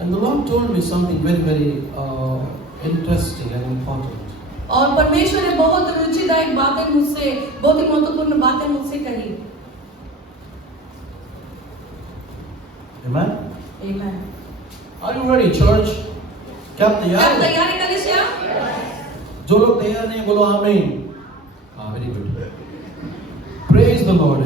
And the Lord told me something very, very interesting and important. और परमेश्वर ने बहुत रुचिदायक बातें मुझसे, बहुत ही महत्वपूर्ण बातें मुझसे कही। Amen? Amen. Are you ready, church? क्या आप तैयार क्या हैं? तैयार है कलीसिया? जो लोग तैयार नहीं बोलो आमीन। हाँ, very good. Praise the Lord.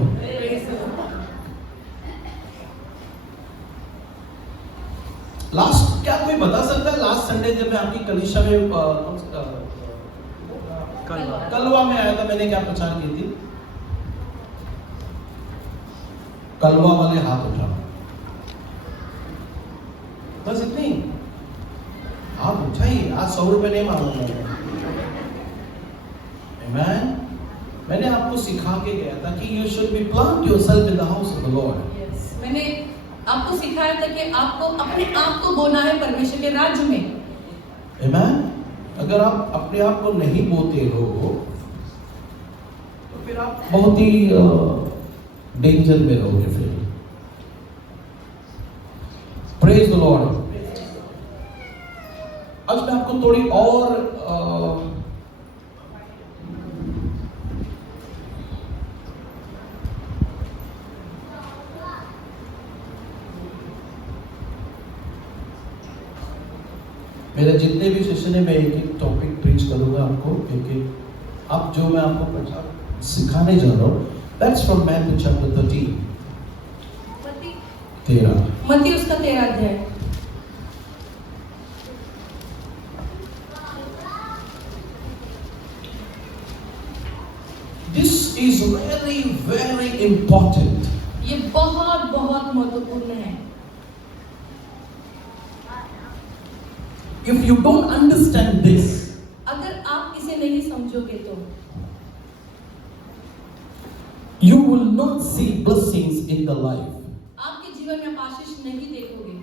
Last क्या कोई बता सकता है लास्ट संडे जब मैं आपकी कलीसिया में कलवा में आया था, मैंने क्या प्रचार की थी? कलवा वाले हाथ उठा, बस इतनी। हाथ उठाइए, आज 100 रुपए नहीं मांगूंगा। Amen? मैंने आपको सिखा के गया था कि you should be plant yourself in the house of the Lord. Yes. मैंने आपको सिखाया था कि आपको अपने आप को बोना है परमेश्वर के राज्य में। Amen? अगर आप अपने आप को नहीं बोते हो तो फिर आप बहुत ही डेंजर में रहोगे फिर। Praise the Lord. आज मैं आपको थोड़ी और मेरे जितने भी सेशन है मैं एक एक टॉपिक प्रीच करूंगा आपको, एक अब जो मैं आपको प्रचार सिखाने जा रहा हूँ, दैट्स फ्रॉम मैथ्यू चैप्टर 13। मत्ती उसका 13 अध्याय। This is very very important. ये बहुत बहुत महत्वपूर्ण है। If you don't understand this, अगर आप इसे नहीं समझोगे तो you will not see blessings in the life. आपके जीवन में आप आशीष नहीं देखोगे।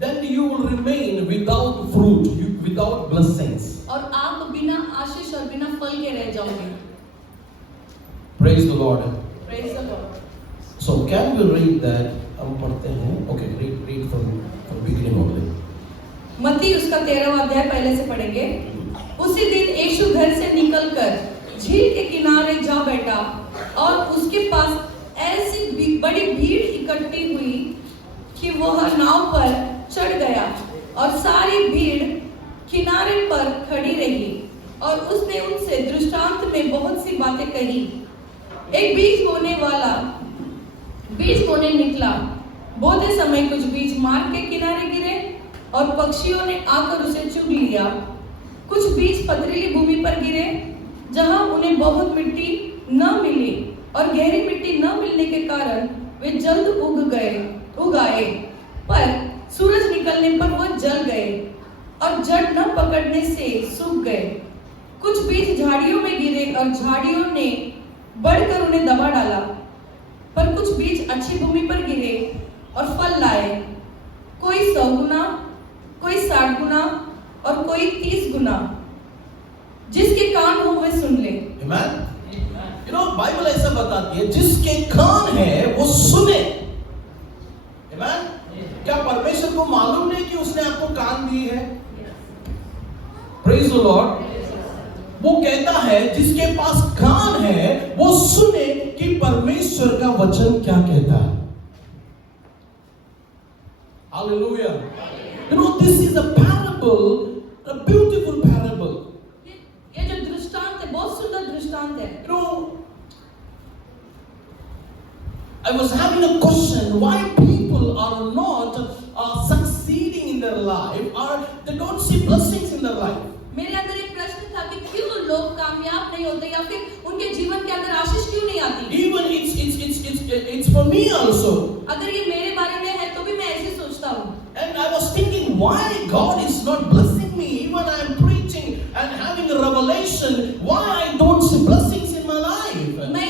Then you will remain without fruit, without blessings. और आप बिना आशीष और बिना फल के रह जाओगे। Praise the Lord. Praise the Lord. So can we read that? हम पढ़ते हैं। Okay, read from beginning only. मत्ती उसका 13वां अध्याय पहले से पढ़ेंगे। उसी दिन यीशु घर से निकलकर झील के किनारे जा बैठा और उसके पास ऐसी बड़ी भीड़ इकट्ठी हुई कि वह नाव पर चढ़ गया और सारी भीड़ किनारे पर खड़ी रही और उसने उनसे दृष्टांत में बहुत सी बातें कही। एक बीज बोने वाला बीज बोने निकला। बोते समय कुछ बीज मार्ग के किनारे गिरे और पक्षियों ने आकर उसे चुग लिया। कुछ बीज पथरीली भूमि पर गिरे जहां उन्हें बहुत मिट्टी न मिली और गहरी मिट्टी न मिलने के कारण वे जल्द उग आए, पर सूरज निकलने पर वह जल गए और जड़ न पकड़ने से सूख गए। कुछ बीज झाड़ियों में गिरे और झाड़ियों ने बढ़कर उन्हें दबा डाला, पर कुछ बीज अच्छी भूमि पर गिरे और फल लाए, कोई 100 गुना, कोई 60 गुना और कोई 30 गुना। जिसके कान हो वे सुन ले। Amen? You know, बाइबल ऐसा बताती है जिसके कान है वो सुने। Amen? क्या परमेश्वर को मालूम नहीं कि उसने आपको कान दी है? Praise the Lord. वो कहता है जिसके पास कान है वो सुने कि परमेश्वर का वचन क्या कहता है। Hallelujah. You know, this is a parable, a beautiful parable. ये जो दृष्टांत है बहुत सुंदर दृष्टांत है। You know, I was having a question why people are not succeeding in their life or they don't see blessings in their life. मेरे अंदर एक प्रश्न था कि क्यों लोग कामयाब नहीं होते या फिर उनके जीवन के अंदर आशीष क्यों नहीं आती। Even it's for me also. अगर ये मेरे बारे में है तो भी मैं ऐसे सोचता हूँ। And I was thinking why God is not blessing me even I am preaching and having a revelation, why I don't see blessings in my life. मैं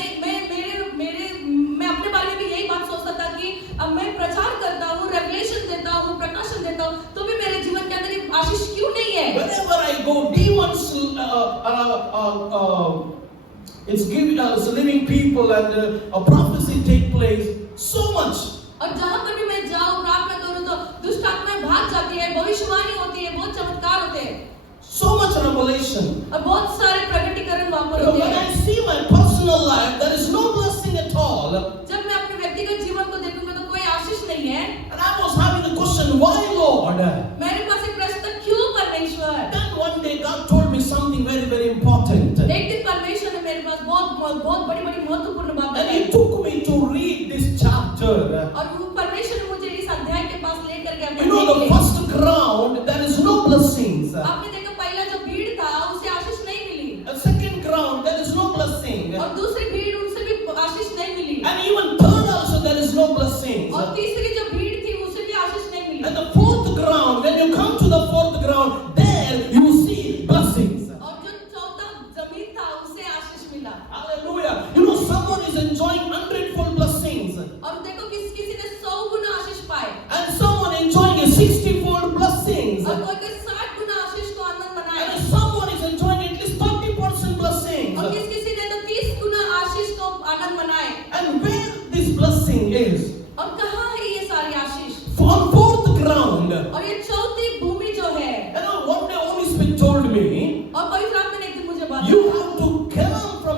अपने बारे में भी यही बात सोचता था कि अब मैं प्रचार करता हूँ, रेवलेशन देता हूँ, प्रकाशन देता हूँ, तो भी मेरे जीवन के अंदर आशीष क्यों नहीं है। Whenever I go, demons it's giving us living people and a prophecy take place so much. और जहाँ पर भी मैं जाऊँ प्रार्थना करूँ तो दुष्ट आत्माएं भाग जाती है revelation. और बहुत सारे प्रकटीकरण वहाँ पर You know, होते when हैं। I see my personal life, there is no blessing at all. जब मैं अपने व्यक्तिगत जीवन को देखूंगा तो कोई आशीष नहीं है। And I was having the question, why Lord? मेरे पास एक प्रश्न था, क्यों परमेश्वर? Then one day God told me something very, very important. एक दिन परमेश्वर ने मेरे पास बहुत बड़ी महत्वपूर्ण बात And बताई। He took me to read this chapter. और वो परमेश्वर ने मुझे इस अध्याय के पास लेकर गया। You know, the first ground, there is no blessings. आपने देखा पहला जो भीड़ था उसे आशीष नहीं मिली। The second ground, there is no blessing. और दूसरी भीड़ उनसे भी आशीष नहीं मिली। And even third also, there is no blessings. और तीसरी जो भीड़ थी उसे भी आशीष नहीं मिली। And the fourth ground, when you come to the fourth ground, there you see blessings. और जो चौथा जमीन था उसे आशीष मिला। Hallelujah. You know, someone is enjoying 100-fold blessings. और देखो किसी ने 100 गुना आशीष पाए। And someone enjoying a 60-fold blessings. और कोई 60 गुना आशीष को आनंद मनाए। And someone is enjoying at least 30% blessings. और किसी ने तो 30 गुना आशीष को आनंद मनाए। And where this blessing is, और कहाँ है ये सारी आशीष? on fourth ground. और ये चौथी भूमि जो है। You know, one day Holy Spirit told me, और पवित्र आत्मा ने एक दिन मुझे बात you बताई। have to come from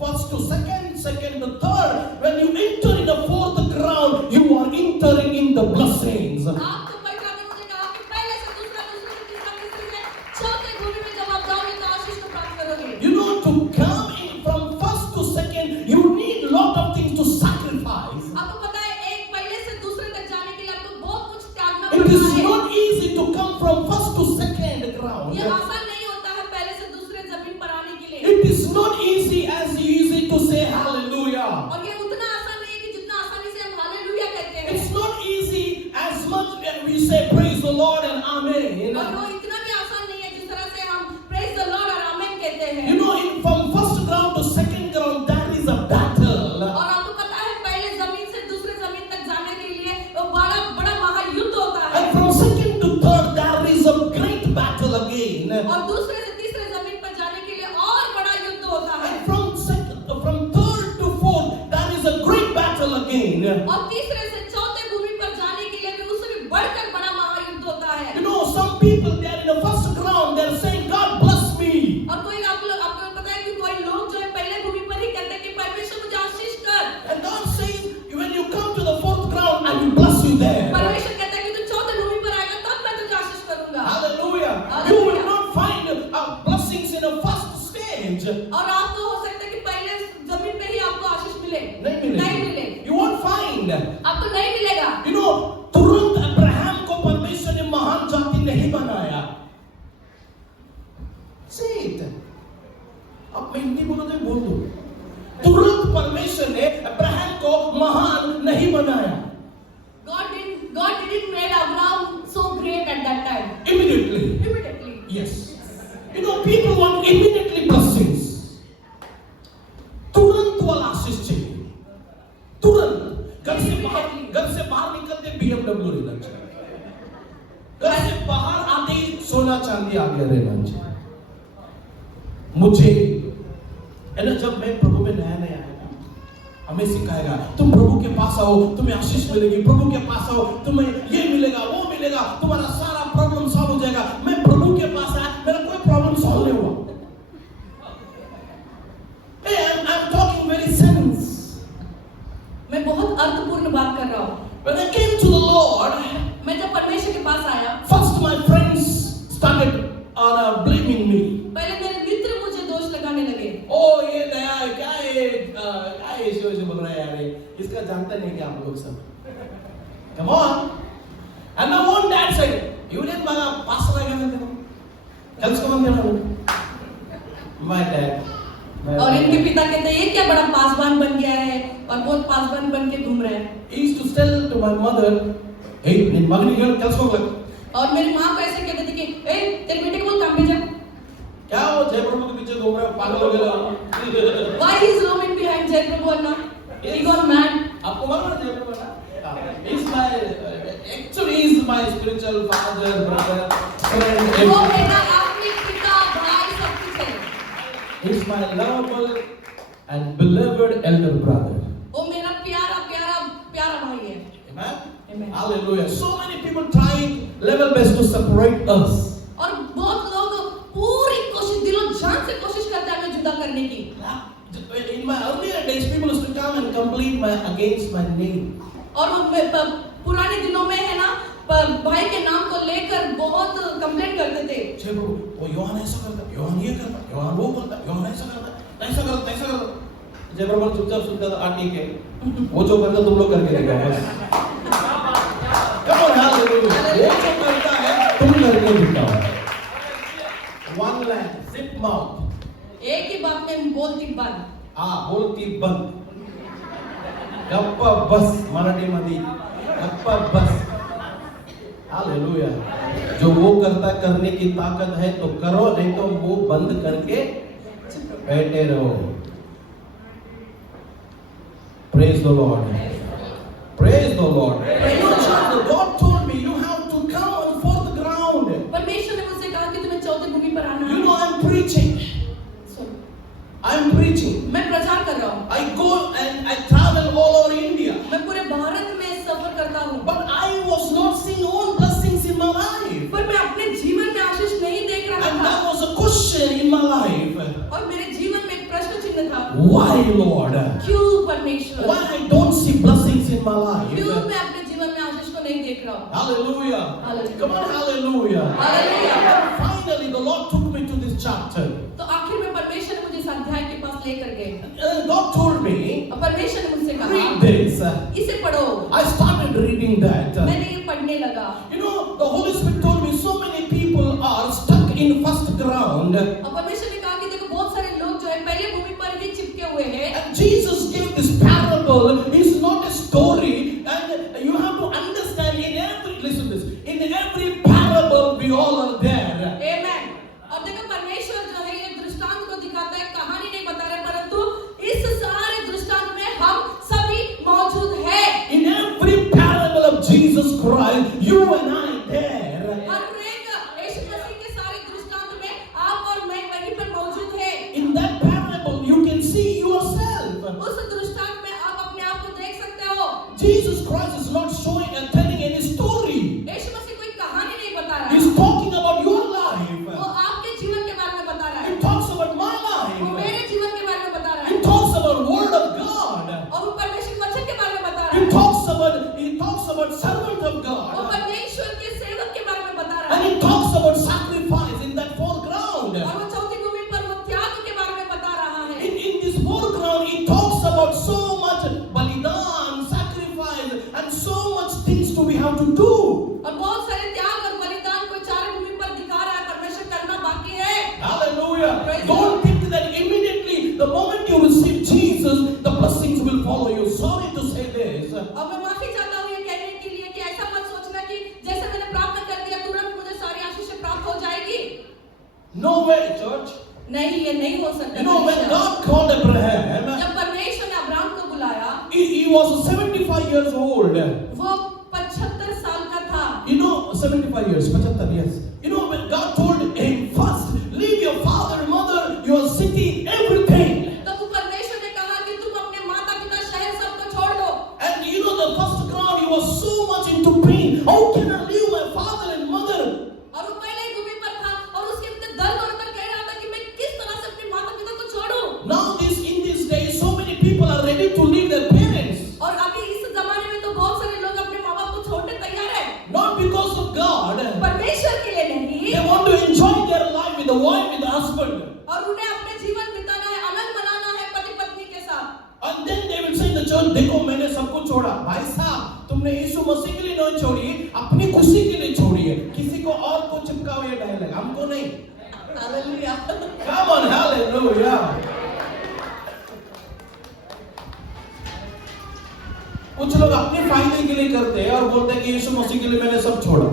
first to second, second to third. When you enter in the fourth ground, you are entering in the blessings. आपको पवित्र आत्मा ने मुझे कहा कि पहले से दूसरा, दूसरे से तीसरा, तीसरे से चौथे भूमि में जब आप जाओगे तो आशीष को प्राप्त करोगे। You know, to come in from first to second, you need lot of things to sacrifice. आपको पता है एक पहले से दूसरे तक जाने के लिए आपको बहुत कुछ त्यागना It पड़ता is है। not easy to come from first to second ground. ये आसान नहीं होता है पहले से दूसरे जमीन पर आने के लिए। It is not easy as easy to say hallelujah. और ये उतना आसान नहीं है कि जितना आसानी से हम हालेलुया कहते हैं। It's not easy as much when we say praise the Lord and amen. और वो इतना भी आसान नहीं है जिस तरह से हम प्रेज द लॉर्ड और आमेन कहते हैं। You know, from first ground to second ground, there is a battle. और आपको पता है पहले जमीन से दूसरे जमीन तक जाने के लिए बड़ा महायुद्ध होता है। And from second to third, there is a great battle again. और दूसरे से तीसरे जमीन पर जाने के लिए और बड़ा युद्ध होता है। And from third to fourth, there is a great battle again. और तीसरे से चौथे भूमि पर जाने के लिए भी उससे भी बढ़कर बड़ा महायुद्ध होता है। You know, some people, they are in the first ground, they are saying, God bless me. और आपको पता है कि कोई लोग जो है पहले भूमि पर ही कहते हैं कि परमेश्वर मुझे आशीष कर। And God says, when you come to the fourth ground, I will bless you there. परमेश्वर कहता है कि तू चौथे भूमि पर आएगा तब मैं तुझे आशीष करूंगा। Hallelujah. Hallelujah. You will not find blessings in the first stage. और आपको हो सकता है कि पहले जमीन पे ही आपको आशीष मिले। नहीं मिले. You won't find. आपको नहीं मिलेगा। You know, तुरंत अब्राहम को परमेश्वर ने महान जाति नहीं बनाया. Say it. अब मैं हिंदी बोलो तो बोल दो. तुरंत परमेश्वर ने अब्राहम को महान नहीं बनाया. God didn't make Abraham so great at that time. Immediately. Yes. You know, people want immediately blessings. तुरंत वाला आशीष चाहिए. तुरंत घर से बाहर निकलते BMW लेना चाहिए. घर से बाहर आते ही सोना चांदी आगे रहना चाहिए. मुझे है ना, जब मैं प्रभु में नया आया हमें सिखाएगा, तुम प्रभु के पास आओ तुम्हें आशीष मिलेगी, प्रभु के पास आओ तुम्हें ये मिलेगा वो मिलेगा, तुम्हारा सारा प्रॉब्लम सॉल्व हो जाएगा. मैं प्रभु के पास आया, मेरा कोई प्रॉब्लम सॉल्व नहीं हुआ. I'm talking very sense. मैं बहुत अर्थपूर्ण बात कर रहा हूँ. When I came to the Lord, मैं जब परमेश्वर के पास आया, first my friends started blaming me. पहले मेरे मित्र मुझे दोष लगाने लगे। ओ ये नया क्या है ऐसे बोल रहा है यार, इसका जानता नहीं क्या आप लोग सब. Come on. And now one dad said, you didn't maga pastor again देखो. कल को मन देना. My dad. और इनके पिता कहते हैं ये क्या बड़ा पासवान बन गया है और बहुत पासवान बन के घूम रहा है. He used to tell to my mother, hey निन मगनी girl कल को लग. और मेरी माँ को ऐसे कहते थे कि ए तेरे बेटे को बोल काम पे जा. क्या वो जय प्रभु के पीछे घूम रहा है, पागल हो गया. Why he is roaming behind Jai Prabhu Anna? He got mad. आपको मालूम है जय प्रभु ना? Actually he is my spiritual father, brother, friend. वो मेरा आत्मिक पिता भाई सब कुछ है. He is my lovable and beloved elder brother. वो मेरा प्यारा भाई है. Amen. Amen. Hallelujah. So many people trying level best to separate us. और बहुत लोग पूरी against my name. और पुराने दिनों में है ना भाई के नाम को लेकर बहुत कंप्लेंट करते थे। छे प्रभु वो योहान ऐसा करता, योहान ये करता, योहान वो करता, योहान ऐसा करता, ऐसा करता, ऐसा करता। जय प्रभु चुपचाप सुनता था, ठीक है, वो जो करता तुम लोग करके दिखाओ बस। Come on, hallelujah. वो जो करता है तुम करके दिखाओ। One line, zip mouth. एक ही बात में बोलती बंद। बोलती बंद। गप्पा बस मराठी मध्ये, गप्पा बस। हालेलुया। जो वो करता करने की ताकत है तो करो, नहीं तो वो बंद करके बैठे रहो। Praise the Lord. Praise the Lord. God told me you have to come on fourth ground. परमेश्वर ने मुझसे कहा कि तुम्हें चौथी भूमि पर आना है। You know I'm preaching. I'm preaching. मैं प्रचार कर रहा हूँ। I go and I travel all over India. मैं पूरे भारत में सफर करता हूँ। But I was not seeing all blessings in my life. पर मैं अपने जीवन में आशीष नहीं देख रहा And था। that was a question in my life. और मेरे जीवन में एक प्रश्न चिन्ह था। Why, Lord? क्यों परमेश्वर? Why I don't see blessings in my life? क्यों मैं अपने जीवन में आशीष को नहीं देख रहा हूँ? Hallelujah. Hallelujah. Come on, hallelujah. Hallelujah. And finally, the Lord took me to this chapter. तो आखिर में परमेश्वर ने मुझे इस अध्याय के पास लेकर गए। God told me, और परमेश्वर ने मुझसे कहा, read this. इसे पढ़ो। I started reading that. मैंने ये पढ़ने लगा। You know, the Holy Spirit told me so many people are stuck in first ground. और परमेश्वर ने कहा कि देखो बहुत सारे लोग जो है पहले भूमि पर ही चिपके हुए हैं। And Jesus gave this parable. It's not a story, and you have to understand in every, listen to this, in every parable we all are there. Amen. और देखो परमेश्वर जो है ये दृष्टांत को दिखाता है, कहानी नहीं बता रहे, परंतु इस सारे दृष्टांत में हम सभी मौजूद हैं। In every parable of Jesus Christ, you and I there. हर एक यीशु मसीह के सारे दृष्टांत में आप और मैं वहीं पर मौजूद हैं। In that parable, you can see yourself. उस दृष्टांत में आप अपने आप को देख सकते हो। Jesus Christ is not showing and telling any story. यीशु मसीह कोई कहानी नहीं बता रहा He's है। talking about your life. वो आपके जीवन के बारे में बता रहा He है। talks about my वो life. मेरे जीवन के बारे में बता रहा He है। talks about Word of God. और वो परमेश्वर वचन के बारे में बता रहा He है। talks about servant of वो God. परमेश्वर के सेवक के बारे में बता रहा And है। he talks about sacrifice in that foreground. और वो चौथी भूमि पर वो त्याग के बारे में बता रहा है। In this foreground, he talks about so much balidan, sacrifice, and so much things we have to do. और बहुत सारे त्याग और बलिदान को चार भूमि पर दिखा रहा है, परमेश्वर करना बाकी है। Hallelujah. Praise Don't think that immediately, the moment you receive Jesus, the blessings will follow you. Sorry to say this. और मैं माफी चाहता हूँ ये कहने के लिए कि ऐसा मत सोचना कि जैसे मैंने प्रार्थना कर दिया तुरंत मुझे सारी आशीष प्राप्त हो जाएगी। No way, church. नहीं, ये नहीं हो सकता। You know, when God called Abraham, जब परमेश्वर ने अब्राहम को बुलाया, he was 75 years old. वो 75 साल का था। You know, 75 years, 75, yes. You know, when God told him first, leave your father, mother, your city, everything. तब वो परमेश्वर ने कहा कि तुम अपने माता पिता शहर सबको छोड़ दो। And you know, the first ground, he was so much into pain. How can I leave my father and mother? और वो पहले ही भूमि पर था और उसके अंदर दर्द और अंदर कह रहा था कि मैं किस तरह से अपने माता पिता को छोड़ूं। Now, in this day, so many people are ready to leave their parents. और अभी इस जमाने में तो बहुत सारे लोग अपने माँ बाप को छोड़ने तैयार हैं। Not because of God. परमेश्वर के लिए नहीं। They want to enjoy their life with the wife, with the husband. और उन्हें अपने जीवन बिताना है, आनंद मनाना है पति पत्नी के साथ। And then they will say in the church, देखो मैंने सब कुछ छोड़ा। भाई साहब, तुमने यीशु मसीह के लिए नहीं छोड़ी, अपनी खुशी के लिए छोड़ी है। किसी को और को चिपकाओ ये डायलॉग, हमको नहीं। हालेलुया। Come on, hallelujah. कुछ लोग अपने फायदे के लिए करते हैं और बोलते हैं कि यीशु मसीह के लिए मैंने सब छोड़ा।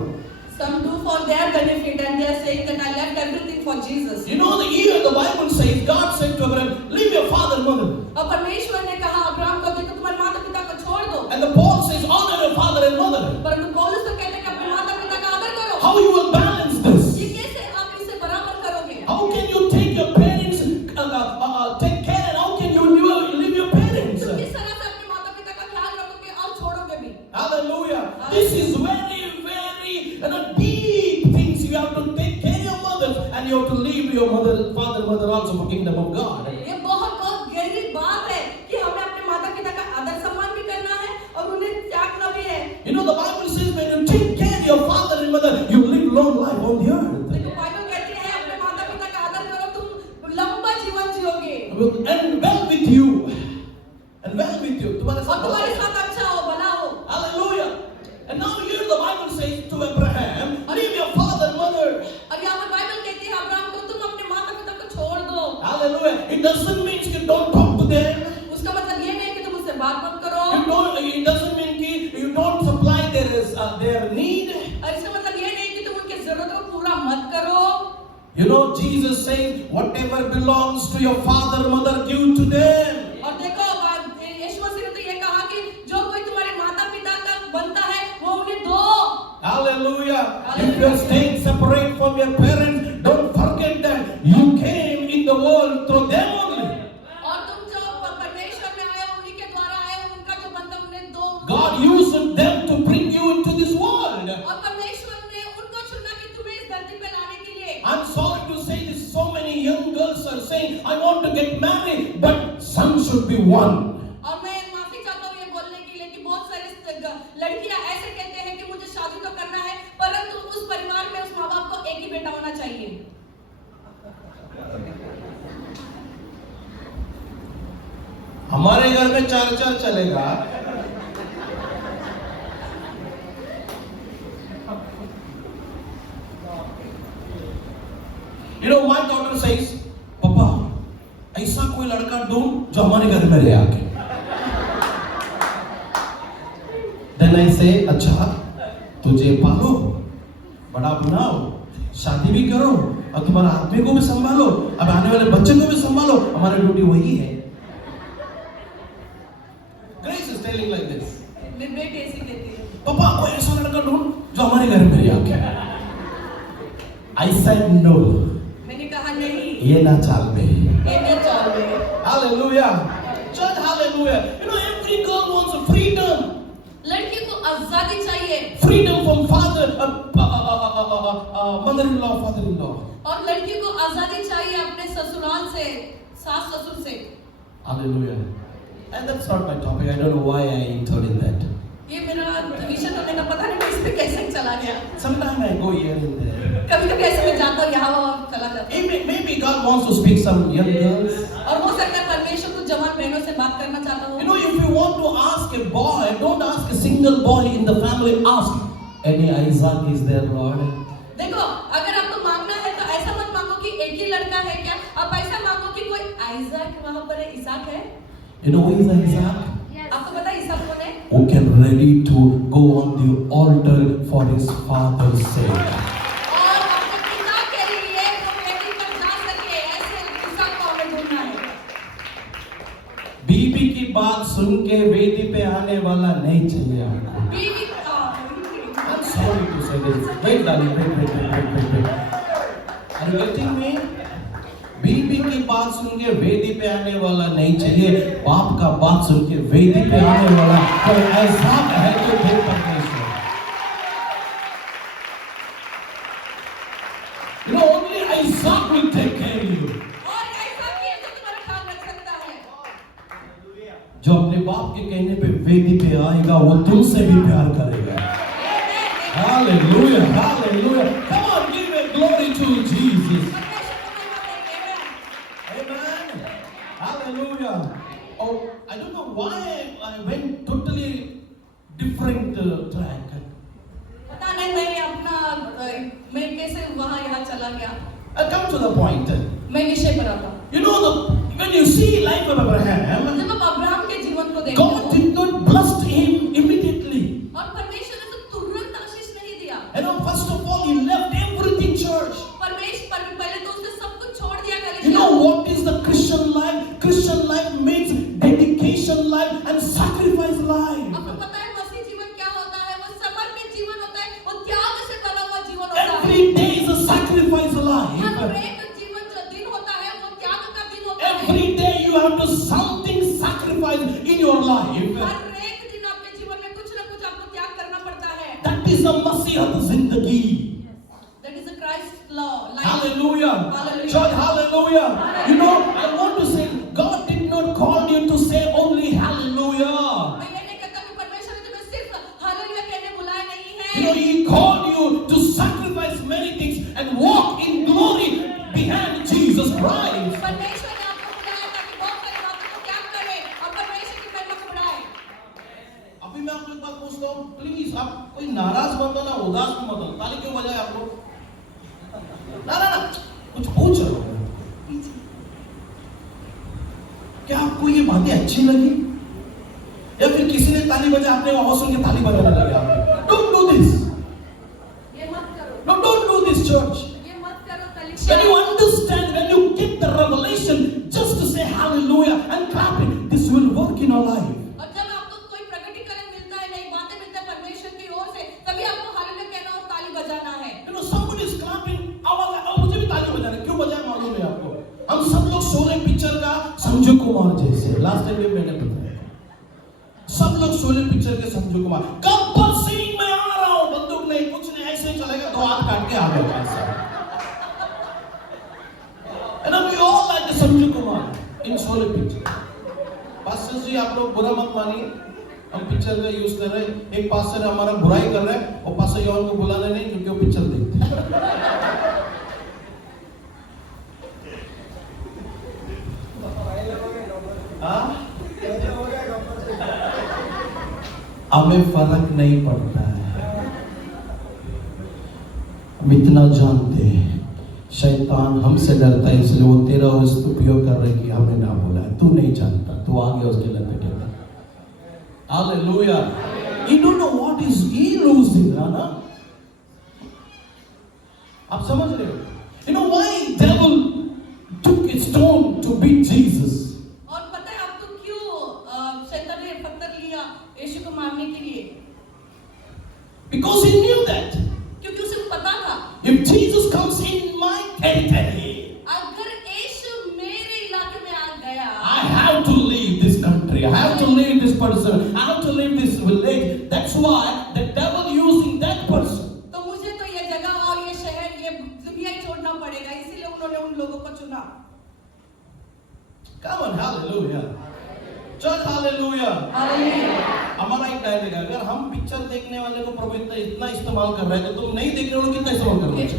Some do for their benefit and they are saying that I left everything for Jesus. You know, the Bible says, God said to Abraham, leave your father and mother. और परमेश्वर ने कहा अब्राहम को देखो तुम्हारे माता पिता को छोड़ दो। And the Paul says, honor your father and mother. परंतु पौलुस तो कहते हैं कि अपने माता पिता का आदर करो। How you will balance this? ये कैसे आप इसे बराबर करोगे? How can you take your parents, take care, and how can you leave your parents? तो किस तरह से अपने माता पिता का ख्याल रखोगे और छोड़ोगे भी? Hallelujah. This is very, deep things. You have to take care of your mother and you have to leave your father, also for kingdom of God. ये बहुत गहरी बात है कि हमें अपने माता पिता का आदर सम्मान भी करना It doesn't mean कि don't talk to them. उसका मतलब ये नहीं कि तुम उससे बात मत करो। It doesn't mean कि you don't supply their need. और इसका मतलब ये नहीं कि तुम उनकी जरूरतों को पूरा मत करो। You know, Jesus says, whatever belongs to your father, mother, give to them. और देखो यीशु मसीह ने तो ये कहा कि जो कोई तुम्हारे माता पिता का बनता है वो उन्हें दो। Hallelujah. If you are staying separate from your parents, don't forget that you came in the world through them only. और तुम जो परमेश्वर में आए उन्हीं के द्वारा आए, उनका जो बनता उन्हें दो। God used them to bring you into this world. और परमेश्वर ने उनको चुना कि तुम्हें इस धरती पे लाने के लिए। I'm sorry to say this, so many young girls are saying, I want to get married, but son should be one. और मैं माफी चाहता हूँ ये बोलने के लिए कि बहुत सारी लड़कियां ऐसे कहते हैं कि मुझे शादी तो करना है, परंतु उस परिवार में उस माँ बाप को एक ही बेटा होना चाहिए। हमारे घर में 4-4 चलेगा। You know, my daughter says, पापा ऐसा कोई लड़का ढूंढ जो हमारे घर में रहे आके। Then I say, अच्छा तुझे पालो, बड़ा बनाओ, शादी भी करो और तुम्हारे आदमी को भी संभालो, अब आने वाले बच्चे को भी संभालो, हमारी ड्यूटी वही है। Grace is telling like this. बेटी ऐसी कहती है, पापा कोई ऐसा लड़का ढूंढ जो हमारे घर में रहे आके। I said no. मैंने कहा नहीं, ये ना चाल में। ये ना चाल में। Hallelujah. Church, hallelujah. You know, every girl wants a freedom. लड़की को आजादी चाहिए। Freedom from father, mother-in-law, father-in-law. और लड़की को आजादी चाहिए अपने ससुराल से, सास ससुर से। Hallelujah. And that's not my topic. I don't know why I entered in that. ये मेरा विषय तो मेरा पता नहीं इस पे कैसे चला गया। Sometimes I go here and there. कभी-कभी ऐसे मैं जाता हूँ यहाँ वहाँ चला जाता हूँ। Maybe God wants to speak some young girls. और हो सकता है परमेश्वर कुछ जवान बहनों से बात करना चाहता हो। You know, if you want to ask a boy, don't ask a single boy in the family. Ask, any Isaac is there, Lord? देखो, अगर आपको मांगना है तो ऐसा मत मांगो कि एक ही लड़का है क्या, आप ऐसा मांगो कि कोई आइज़ाक वहाँ पर है, इसाक है। You know who is Isaac? आपको पता है इसाक कौन है? Who can ready to go on the altar for his father's sake. और अपने पिता के लिए वो वेदी पर जा सके, ऐसे इसाक को हमें ढूंढना है। बीबी की बात सुन के वेदी पे आने वाला नहीं चाहिए आपको। बीवी I'm sorry to say this. Wait, darling, wait. Are you getting me? बीबी की बात सुन के वेदी पे आने वाला नहीं चाहिए, बाप का बात सुन के वेदी पे आने वाला कोई ऐसा है जो फिर परमेश्वर। You know, only Isaac will take care of you. और ऐसा किए तो तुम्हारा ख्याल रख सकता है। जो अपने बाप के कहने पे वेदी पे आएगा वो तुमसे भी प्यार करेगा। Hallelujah, hallelujah. Come on, give a glory to Jesus. Amen. Hallelujah. Oh, I don't know why I went totally different track. पता नहीं मैं कैसे वहाँ यहाँ चला गया। I come to the point. मैं विषय पर आता। You know, when you see life of Abraham, जब आप अब्राहम के जीवन को देखते God हो, did not bless him immediately. और परमेश्वर ने तो तुरंत आशीष नहीं दिया। You know, first of all, he left everything, church. परमेश्वर पहले तो उसने सब कुछ छोड़ दिया कलीसिया। You know what is the Christian life? Christian life means dedication life and sacrifice life. आपको पता है मसीह जीवन क्या होता है? वो समर्पित जीवन होता है, वो त्याग से बना हुआ जीवन होता है। Every day is a sacrifice life. हर एक जीवन जो दिन होता है वो त्याग का दिन होता है। Every day you have to something sacrifice in your life. हर एक दिन आपके जीवन में कुछ न कुछ आपको त्याग करना पड़ता है। That is the Masiyat Zindagi. That is a Christ law. Hallelujah. Hallelujah. Church, hallelujah. You know, I want to say, God did not call you to say only hallelujah. मैं ये नहीं कहता कि परमेश्वर ने तुम्हें सिर्फ हालेलुया कहने बुलाया नहीं है। You know, He called you to sacrifice many things and walk in glory behind Jesus Christ. परमेश्वर ने आपको बुलाया ताकि बहुत सारी बातों को त्याग करें और परमेश्वर की महिमा को बढ़ाएं। अभी मैं आपको एक बात पूछता हूँ, प्लीज आप कोई नाराज मत हो ना, उदास मत हो। ताली क्यों बजाए आप लोग? ना कुछ पूछ रहे हो। बातें अच्छी लगी, या फिर किसी ने ताली बजा, आपने आवाज सुन के ताली बजाने लगे आप? डोंट डू दिस, ये मत करो, no don't do this church. ये मत करो When कलीसिया। you understand, when you get the revelation, just to say hallelujah and clap it, this will work in our life. और जब आपको कोई प्रकटीकरण मिलता है, नई बातें मिलता है परमेश्वर की ओर से, तभी आपको हालेलुया कहना और ताली बजाना है। You know, somebody is clapping, आवाज, मुझे भी ताली बजाना है. क्यों बजाए मालूम है आपको? हम सब लोग शोले पिक्चर का संजू कुमार जैसे, लास्ट टाइम भी मैंने बताया, सब लोग शोले पिक्चर के संजू कुमार, गब्बर सिंह मैं आ रहा हूं, बंदूक नहीं, कुछ नहीं, ऐसे ही चलेगा, दो हाथ काट के आ गया. And we all like the Sanju Kumar in Sholay picture. Pastor ji आप लोग बुरा मत मानिए, हम पिक्चर का यूज कर रहे हैं. एक पास्टर हमारा बुराई कर रहा है और पास्टर यौन को बुलाने नहीं, क्योंकि वो पिक्चर देखते हैं. हमें फर्क नहीं पड़ता है, हम इतना जानते हैं शैतान हमसे डरता है, इसलिए वो तेरा उपयोग कर रहे कि हमें ना बोला है. तू नहीं जानता, तू आगे उसके लपेटेगा. Hallelujah. You don't know what is he losing, ना? आप समझ रहे हो? You know why devil took its stone to beat Jesus? और पता है आपको क्यों शैतान ने पत्थर लिया यीशु को मारने के लिए? Because he knew that क्योंकि उसे पता था if Jesus comes in my territory, अगर यीशु मेरे इलाके में आ गया, I have to leave this country, I have to leave this person, I have to leave this village. That's why the devil using that person. तो मुझे तो ये जगह और ये शहर, ये दुनिया ही छोड़ना पड़ेगा, इसीलिए उन्होंने उन लोगों को चुना. Come on, hallelujah. Church, hallelujah. हमारा एक डायलॉग है, अगर हम पिक्चर देखने वाले को प्रभु इतना इस्तेमाल कर रहे हैं, तो तुम नहीं देखने वालों को कितना इस्तेमाल कर रहे हो?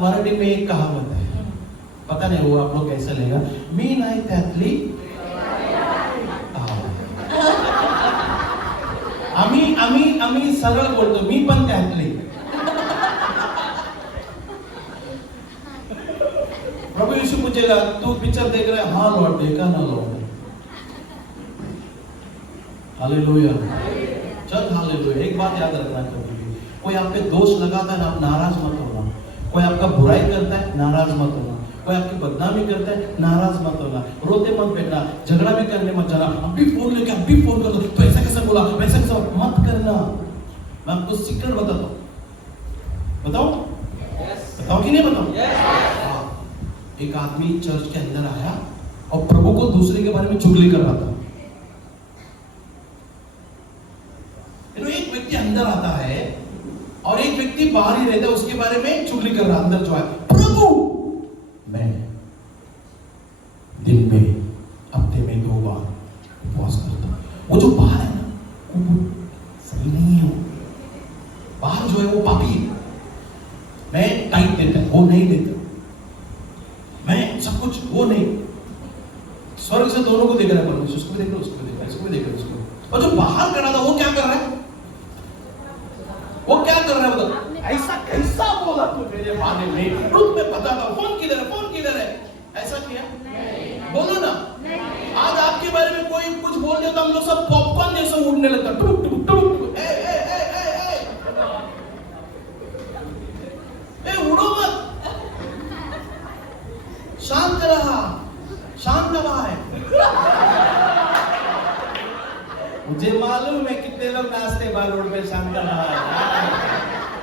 मराठी में एक कहावत है, पता नहीं वो आप लोग कैसे लेगा. मी नाही त्यातली, आम्ही सरळ बोलतो, मी पण त्यातली. प्रभु यीशु पूछेगा, तू पिक्चर देख रहा है? हाँ लॉर्ड, देखा ना लॉर्ड. हालेलुया. चल हालेलुया. एक बात याद रखना कभी, कोई आप पे दोष लगाता है ना, आप नाराज मत होना. कोई आपका बुराई करता है, नाराज मत होना. कोई आपकी बदनामी करता है, नाराज मत होना. रोते मत बैठना, झगड़ा भी करने मत जाना. अभी फोन लेके अभी फोन कर दो, तो ऐसा कैसे बोला, वैसा कैसे मत करना. मैं आपको सीक्रेट बताता हूँ. बताओ बताओ कि नहीं बताओ? एक आदमी चर्च के अंदर आया और प्रभु को दूसरे के बारे में चुगली कर रहा था. एक व्यक्ति अंदर आता है और एक व्यक्ति बाहर ही रहता है, उसके बारे में चुगली कर रहा. अंदर जो है, प्रभु मैं दिन में हफ्ते में 2 बार उपवास करता हूं. वो जो बाहर है ना, वो सही नहीं है. बाहर जो है वो पापी है. मैं टाइट देता है, वो नहीं देता. मैं सब कुछ, वो नहीं. स्वर्ग से दोनों को देख रहा है परमेश्वर, उसको भी देख रहा है, उसको भी देख रहा है, इसको भी देख रहा है, उसको. और जो बाहर खड़ा था वो क्या कर रहा है? वो क्या कर रहा है? बताओ, ऐसा कैसा बोला तू मेरे बारे में? तुम्हें पता था? फोन किधर है, फोन किधर है? ऐसा किया? बोलो ना. आज आपके बारे में कोई कुछ बोल दिया तो हम लोग सब पॉपकॉर्न जैसे उड़ने लगता. टुक टुक टुक. उड़ो मत, शांत रहा, शांत रहा है. मुझे मालूम है कितने लोग नाचते बाहर रोड पे, शांत रहा है.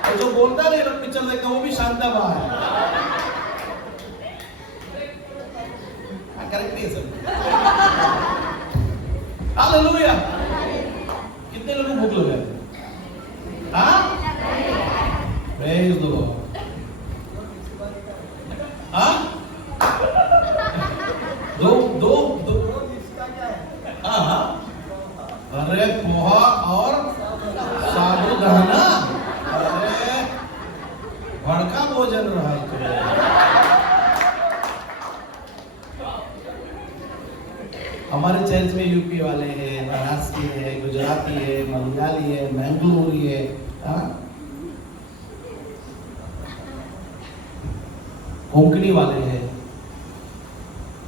और जो बोलता नहीं लोग पिक्चर देखता, वो भी शांत रहा है. करेक्ट है सर. हालेलुया. कितने लोगों को भूख लगा है? हाँ, प्रेज द लॉर्ड. हाँ, दो हाँ, अरे पोहा और साबूदाना. अरे बड़का भोजन रहा है. हमारे चर्च में यूपी वाले हैं, महाराष्ट्री है, गुजराती है, मलयाली है, मैंगलोरी है. कोंकणी वाले हैं,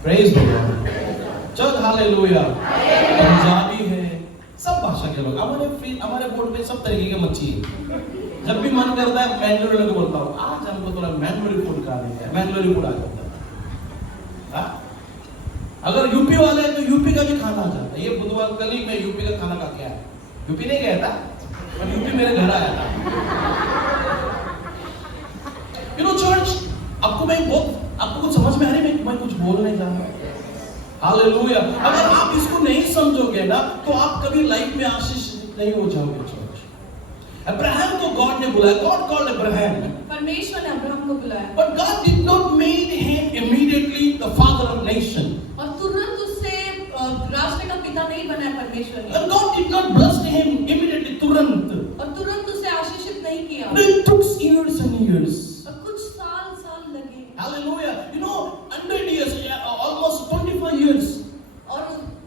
praise the Lord, church hallelujah, Punjabi है, सब भाषा के लोग। हमारे बोर्ड पे सब तरीके के मच्छी है। जब भी मन करता है मैंगलोरी लोग बोलता हूँ, आज हमको थोड़ा मैंगलोरी फूड खा लेंगे, मैंगलोरी फूड आ जाता है। अगर यूपी वाले हैं तो यूपी का भी खाना आ जाता है। ये बुधवार कल ही मैं यूपी का खाना खा के आया। यूपी नहीं गया था, पर यूपी मेरे घर आया था। यू नो चर्च, आपको कुछ समझ में आ रही है? मैं कुछ बोल नहीं रहा। हालेलुया। अगर आप इसको नहीं समझोगे ना तो आप कभी लाइफ में आशीष नहीं हो जाओगे। चर्च, अब्राहम को गॉड ने बुलाया, गॉड कॉल्ड अब्राहम, परमेश्वर ने अब्राहम को बुलाया, but God did not make him immediately the father of nation, और तुरंत उससे राष्ट्र का पिता नहीं बनाया परमेश्वर ने, and God did not bless him immediately, तुरंत, और तुरंत उसे आशीषित नहीं किया, it took years and years, और कुछ साल लगे। hallelujah, you know 100 years, almost 25 years, और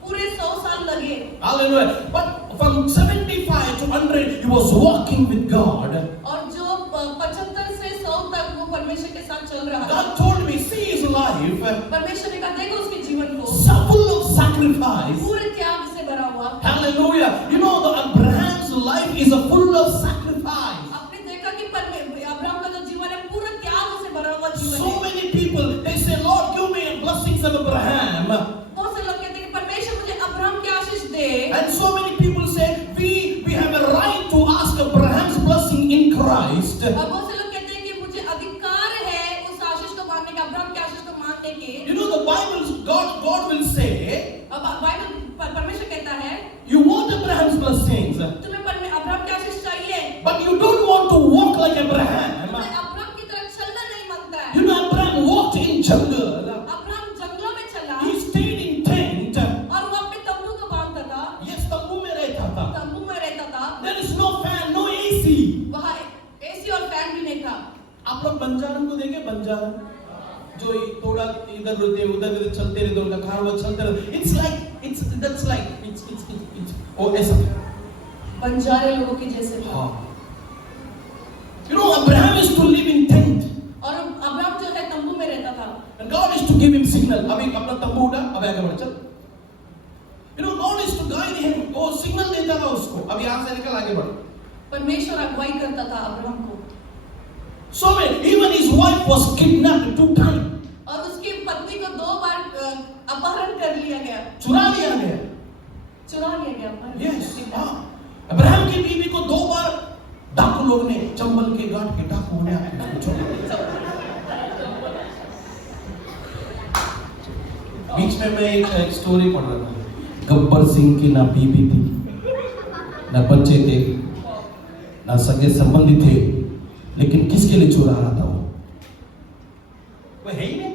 पूरे 100 साल लगे, hallelujah, but from 75 to 100 he was walking with God, और जो 75 से 100 तक वो परमेश्वर के साथ चल रहा था। God told me, see his life, परमेश्वर ने कहा देखो उसके जीवन को, full of sacrifice, पूरे त्याग से भरा हुआ। hallelujah, you know the Abraham's life is a full of sacrifice. आपने देखा कि अब्राहम का जो जीवन है पूरा त्याग से भरा हुआ जीवन So है। many people, they say, Lord, give me blessings of Abraham. बहुत से लोग कहते हैं कि परमेश्वर मुझे अब्राहम की आशीष दे, And so many people say, we have a right to ask Abraham's blessing in Christ. और बहुत से लोग कहते हैं कि मुझे अधिकार है उस आशीष को मांगने का, अब्राहम की आशीष को मांगने के। You know, the Bible, God will say, अब बाइबल परमेश्वर कहता है, you want Abraham's blessings, तुम्हें अब्राहम की आशीष चाहिए, but you don't want to walk like Abraham. तुम्हें अब्राहम की तरह चलना नहीं मांगता है। You know, Abraham walked in jungle. Abraham जंगलों में चला, He stayed in tent. और वो अपने तंबू को बांधता था, Yes, तंबू में रहता था. तंबू में रहता था, There is no fan, no AC. वहाँ एसी और फैन भी नहीं था। आप लोग बंजारन को देखे? बंजारन जो थोड़ा इधर रहते उधर चलते रहते, उनका खाना वो चलते रहते। It's ओ ऐसा बंजारे लोगों के जैसे था। You know, Abraham is to live in tent. और अब्राहम जो है तंबू में रहता था। And God is to give him signal. अभी अपना तंबू उठा, अब आगे बढ़ चल। You know, God is to guide him. वो सिग्नल देता था उसको, अब यहाँ से निकल आगे बढ़। परमेश्वर अगुवाई करता था अब्राहम को। So even his wife was kidnapped 2 times. और उसकी पत्नी को 2 बार अपहरण कर लिया गया, चुरा लिया गया। Yes. अब्राहम की बीवी को 2 बार डाकू लोग ने, चंबल के घाट के डाकू ने बीच में मैं एक स्टोरी पढ़ रहा था। गब्बर सिंह की ना बीवी थी, ना बच्चे थे, ना सगे संबंधी थे, लेकिन किसके लिए चुरा रहा था? वो है ही नहीं।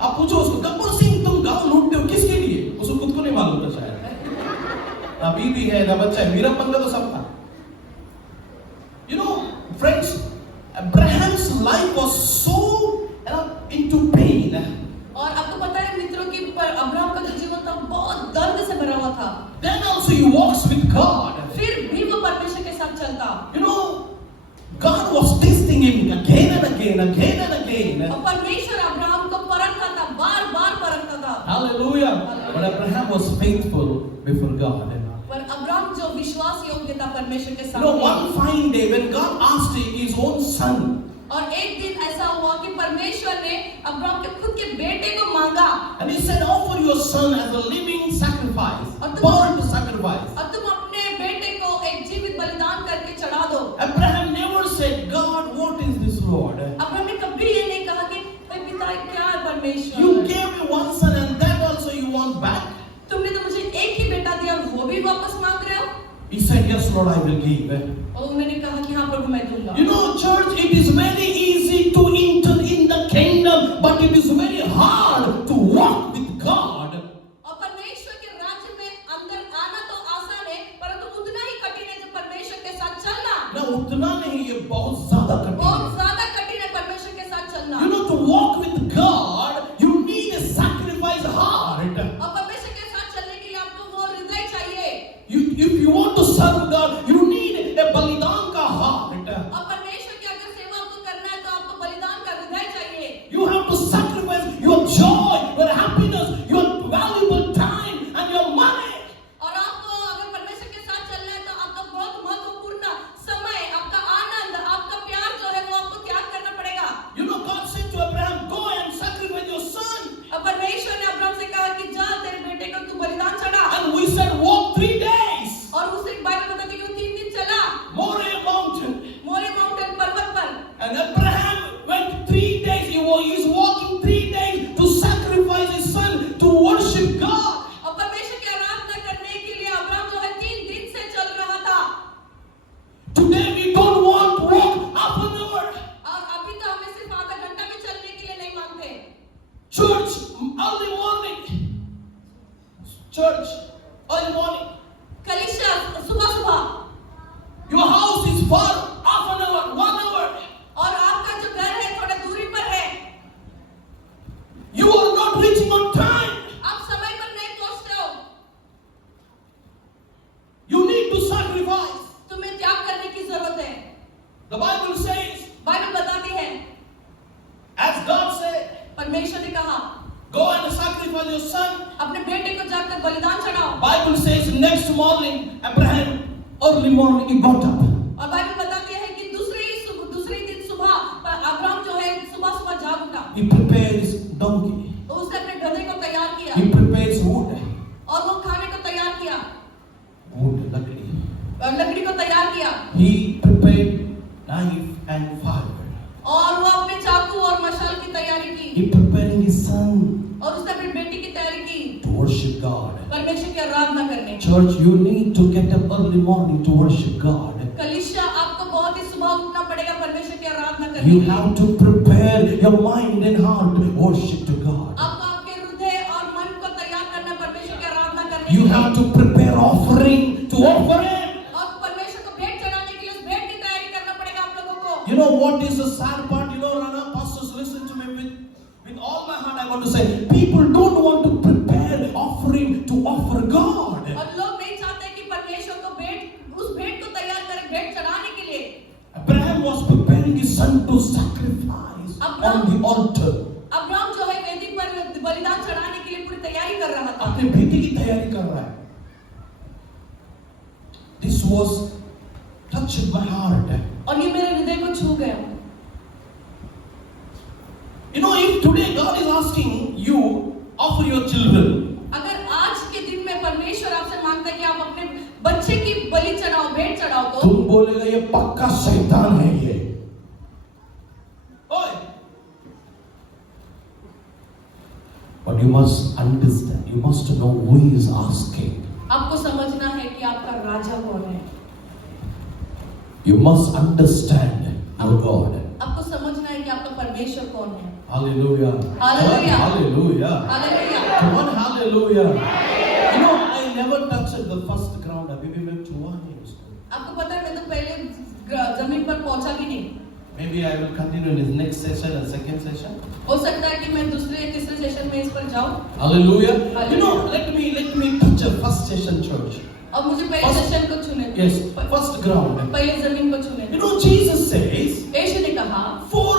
आप पूछो उसको, गब्बर सिंह तुम गांव लूटते हो किसके लिए? उसको खुद को नहीं मालूम था शायद। ना बीवी है ना बच्चा है, मेरा पंगा तो सब था। You know, friends, Abraham's life was so into pain. और आपको पता है मित्रों कि अब्राहम का जो जीवन था बहुत दर्द से भरा हुआ था। Then also he walks with God. फिर भी वो परमेश्वर के साथ चलता। You know, God was testing him again and again, again and again. और परमेश्वर अब्राहम को परखता था, बार-बार परखता था। Hallelujah. But Abraham was faithful before God. पर अब्राहम जो विश्वास योग्य था परमेश्वर के You know, सामने। one fine day when God asked his own son, और एक दिन ऐसा हुआ कि परमेश्वर ने अब्राहम के खुद के बेटे को मांगा, and he said, offer your son as a living sacrifice, और burnt sacrifice. तुम अपने बेटे को एक जीवित बलिदान करके चढ़ा दो। Abraham never said, God, what is this, Lord? Abraham ने कभी ये नहीं कहा कि पिता क्या है परमेश्वर? You gave me one son and that also you want back? तुमने तो मुझे एक ही बेटा दिया, वो भी वापस मांग रहे हो? He said, yes, Lord, I will give. और उन्होंने कहा कि हाँ प्रभु मैं दूंगा। You know, church, it is very easy to enter in the kingdom, but it is very hard to walk with God. और परमेश्वर के राज्य में अंदर आना तो आसान है, परंतु उतना ही कठिन है जब परमेश्वर के साथ चलना। ना उतना नहीं, ये बहुत ज्यादा कठिन है। बहुत ज्यादा कठिन है परमेश्वर के साथ चलना। You know, to walk with God, you need a sacrifice heart. और परमेश्वर के साथ चलने के लिए आपको वो हृदय चाहिए। If you want to serve God, you need a बलिदान का heart. और परमेश्वर की अगर सेवा आपको करना है तो आपको बलिदान का हृदय चाहिए। early morning. कलीसिया सुबह सुबह, Your house is far, half an hour, 1 hour. और आपका जो घर है थोड़ा दूरी पर है, You are not reaching on time. आप समय पर नहीं पहुंचते हो, You need to sacrifice. तुम्हें त्याग करने की जरूरत है। The Bible says, बाइबल बताती है, as God said, परमेश्वर ने कहा, go and sacrifice your son. अपने बेटे को जाकर बलिदान चढ़ाओ। Bible says next morning, Abraham, early morning, he got up. और बाइबल बताती है कि दूसरे दिन सुबह अब्राहम जो है सुबह सुबह जाग उठा, He prepared his donkey. तो उसने अपने गधे को तैयार किया, He prepared his wood. और वो खाने को तैयार किया, Wood, लकड़ी. और लकड़ी को तैयार किया, He prepared knife and fire. और वो अपने चाकू और मशाल की तैयारी की, He preparing his son और उसने अपनी बेटी की तैयारी की to worship God. परमेश्वर की आराधना करने। Church, you need to get up early morning to worship God. कलीसिया आपको बहुत ही सुबह उठना पड़ेगा परमेश्वर की आराधना करने You के लिए। have to prepare your mind and heart to worship to God. आपको आपके हृदय और मन को तैयार करना परमेश्वर की आराधना करने You के have लिए, to prepare offering to offer Him. और परमेश्वर को भेंट चढ़ाने के लिए उस भेंट की तैयारी करना पड़ेगा आप लोगों को। You know what is the sad part? You know, Rana, pastors, listen to me with all my heart. I want to say, people don't want to prepare offering to offer God. और लोग नहीं चाहते कि परमेश्वर को उस भेंट को तैयार करें भेंट चढ़ाने के लिए। Abraham was preparing his son to sacrifice on the altar. Abraham जो है वेदी पर बलिदान चढ़ाने के लिए पूरी तैयारी कर रहा था। अपने बेटे की तैयारी कर रहा है। This was touched my heart. और ये मेरे हृदय को छू गया। You know, if today God is asking you, offer your children. अगर आज के दिन में परमेश्वर आपसे मांगता है कि आप अपने बच्चे की बलि चढ़ाओ, भेंट चढ़ाओ, तो तुम बोलेगा ये पक्का शैतान है ये। ओए। But you must understand, you must know who is asking. आपको समझना है कि आपका राजा कौन है। You must understand your God. आपको समझना है कि आपका परमेश्वर कौन है। Hallelujah. Hallelujah. Hallelujah. Hallelujah. Come on, hallelujah. You know, I never touched the first ground. अभी भी मैं छुआ नहीं उसको। आपको पता है मैं तो पहले जमीन पर पहुंचा भी नहीं। Maybe I will continue in his next session and second session. हो सकता है कि मैं दूसरे या तीसरे सेशन में इस पर जाऊं। Hallelujah. Hallelujah. You know, let me touch a first session, church. और मुझे पहले First- सेशन को चुने। Yes, first ground. पहले जमीन को चुने। You know, Jesus says, यीशु ने कहा, four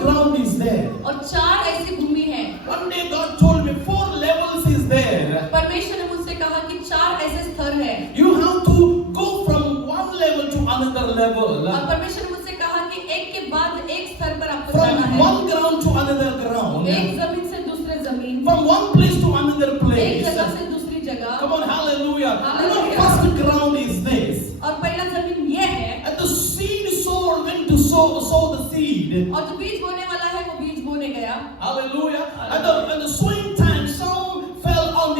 ground is there. और 4 ऐसी भूमि है। One day God told me 4 levels is there. परमेश्वर ने मुझसे कहा कि 4 ऐसे स्तर हैं। You have to go from one level to another level. और परमेश्वर ने मुझसे कहा कि एक के बाद एक स्तर पर आपको जाना From है। one ground to another ground. एक जमीन से दूसरे जमीन, From one place to another एक place. जगह से दूसरी जगह। Come on, hallelujah. You know, Hallelujah. first ground is this. और पहला जमीन ये है, And the seed sower went to sow the seed. और जो बीज बोने वाला है वो बीज बोने गया। Hallelujah. And the sowing time, some fell on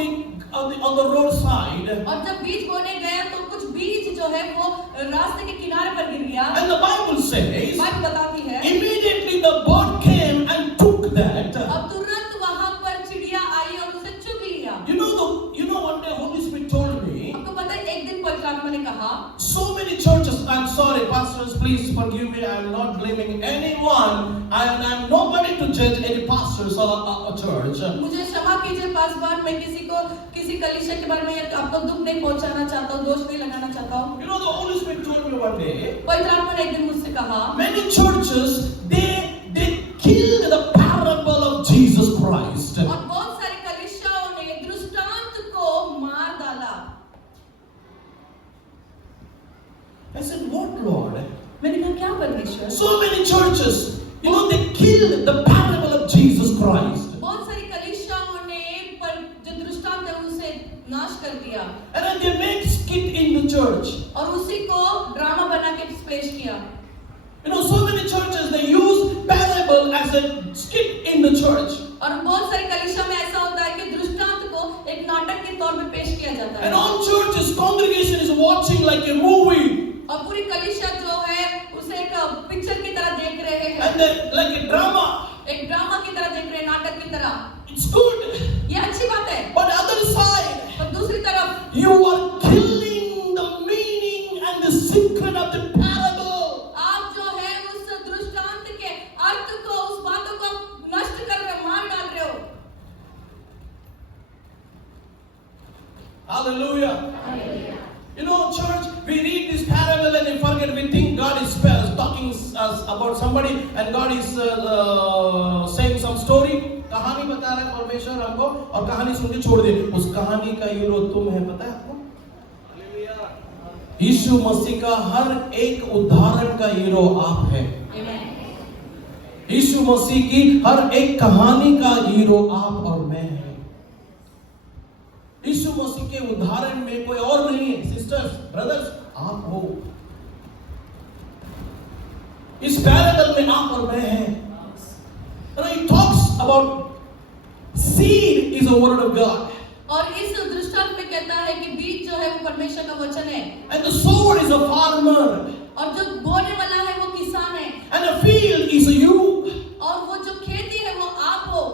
the roadside. और जब बीज बोने गया तो कुछ बीज जो है वो रास्ते के किनारे पर गिर गया। And the Bible says, Bible बताती है, immediately the bird came and took that. अब तुरंत वहां पर चिड़िया आई और उसे चुग लिया। You know one day Holy Spirit told me, आपको पता है एक दिन पवित्र आत्मा ने कहा, so many churches, I'm sorry, pastors, please forgive me, I'm not blaming anyone, I'm nobody to judge any pastors or a church. मुझे क्षमा कीजिए पासवान, मैं किसी कलीसिया के बारे में आपको दुख नहीं पहुंचाना चाहता हूँ, दोष नहीं लगाना चाहता हूँ। You know, the Holy Spirit told me one day, पवित्र आत्मा ने एक दिन मुझसे कहा, many churches, they killed the parable of Jesus Christ. और बहुत सारी कलीसियाओं ने दृष्टांत को मार डाला। I said, what, Lord? मैंने कहा क्या परमेश्वर? So many churches, you know, they killed the parable of Jesus Christ. बहुत सारी कलीसियाओं ने पर जो दृष्टांत है उसे नाश कर दिया, And then they made skit in the church. और उसी को ड्रामा बना के पेश किया। You know, so many churches, they use parable as a skit in the church. और बहुत सारी कलीसिया में ऐसा होता है कि दृष्टांत को एक नाटक के तौर पे पेश किया जाता है। And all churches, congregation is watching like a movie. और पूरी कलीसिया जो है उसे एक पिक्चर की तरह देख रहे हैं, And then like a drama. एक ड्रामा की तरह देख रहे हैं, नाटक की तरह। It's good. ये अच्छी बात है, But the other side, पर दूसरी तरफ You are killing the meaning and the secret of the parable. आप जो है उस दृष्टांत के अर्थ को, उस बातों को नष्ट कर रहे हो, मार डाल रहे हो। Hallelujah. You know, church, we read this parable and we forget. We think God is talking us about somebody and God is saying some story. कहानी बता रहा है परमेश्वर हमको और कहानी सुन के छोड़ दे। उस कहानी का हीरो तुम है, पता है आपको? यीशु मसीह का हर एक उदाहरण का हीरो आप है। यीशु मसीह की हर एक कहानी का हीरो आप और मैं है। यीशु मसीह के उदाहरण में कोई और नहीं है। सिस्टर्स, ब्रदर्स, आप हो। इस पैराबल में आप और मैं हैं। He talks about seed is a word of God. और इस दृष्टांत में कहता है कि बीज जो है वो परमेश्वर का वचन है। And the sower is a farmer. और जो बोने वाला है वो किसान है। And the field is you. और वो जो खेती है वो आप हो।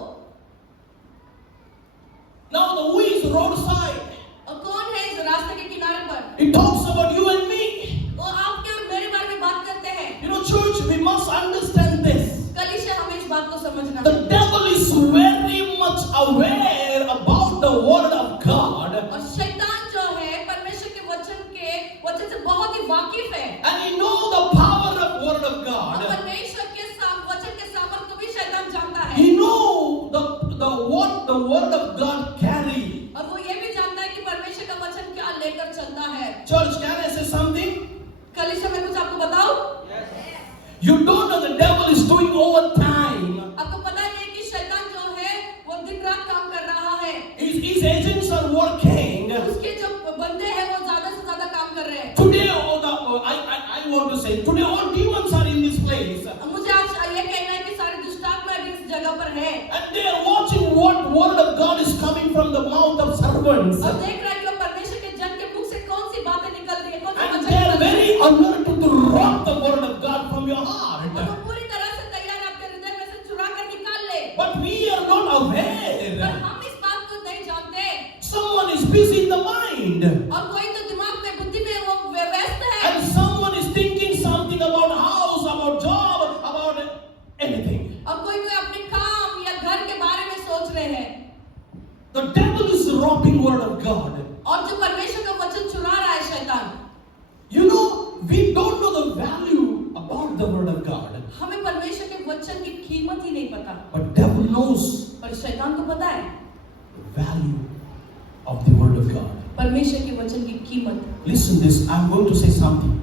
Now the who is roadside. और कौन है इस रास्ते के किनारे पर? It talks about you and me. वो आपके और मेरे बारे में बात करते हैं। You know, church, we must understand this. कलीसिया हमें इस बात को समझना The है। devil is very much aware about the word of God. और शैतान जो है परमेश्वर के वचन से बहुत ही वाकिफ है। And he knows the power of word of और God. परमेश्वर के वचन के सामर्थ्य को भी शैतान जानता है। He knows what the word of God carry. और वो ये भी जानता है कि परमेश्वर का वचन क्या लेकर चलता है। Church, can I say something? कलीसिया मैं कुछ आपको बताऊं? You don't know the devil is doing overtime. आपको पता नहीं कि शैतान जो है वो दिन रात काम कर रहा है। His agents are working. उसके जो बंदे हैं वो ज्यादा से ज्यादा काम कर रहे हैं। Today, I want to say, today all demons are in this place. मुझे आज ये कहना है कि सारे दुष्टात्मा अभी इस जगह पर है। And they are watching what word of God is coming from the mouth of servants. और देख रहा है कि वो परमेश्वर के जन के मुख से कौन सी बातें निकल रही है, कौन सा And वचन they are निकल रहा है। very alert to rob the word of God from your heart. और वो पूरी तरह से तैयार है आपके हृदय में से चुरा कर निकाल ले। But we are not पर aware. हम इस बात को नहीं जानते। Someone is busy in the mind. और कोई तो दिमाग में, बुद्धि में वो व्यस्त है। And someone is thinking something about house, about job, about anything. और कोई अपने काम या घर के बारे में सोच रहे हैं। The devil is robbing word of God. और जो परमेश्वर का वचन चुरा रहा है शैतान। You know, we don't know the value about the word of God. हमें परमेश्वर के वचन की कीमत ही नहीं पता। But devil knows पर शैतान को पता है the value of the word of God. परमेश्वर के वचन की कीमत। Listen this, I'm going to say something.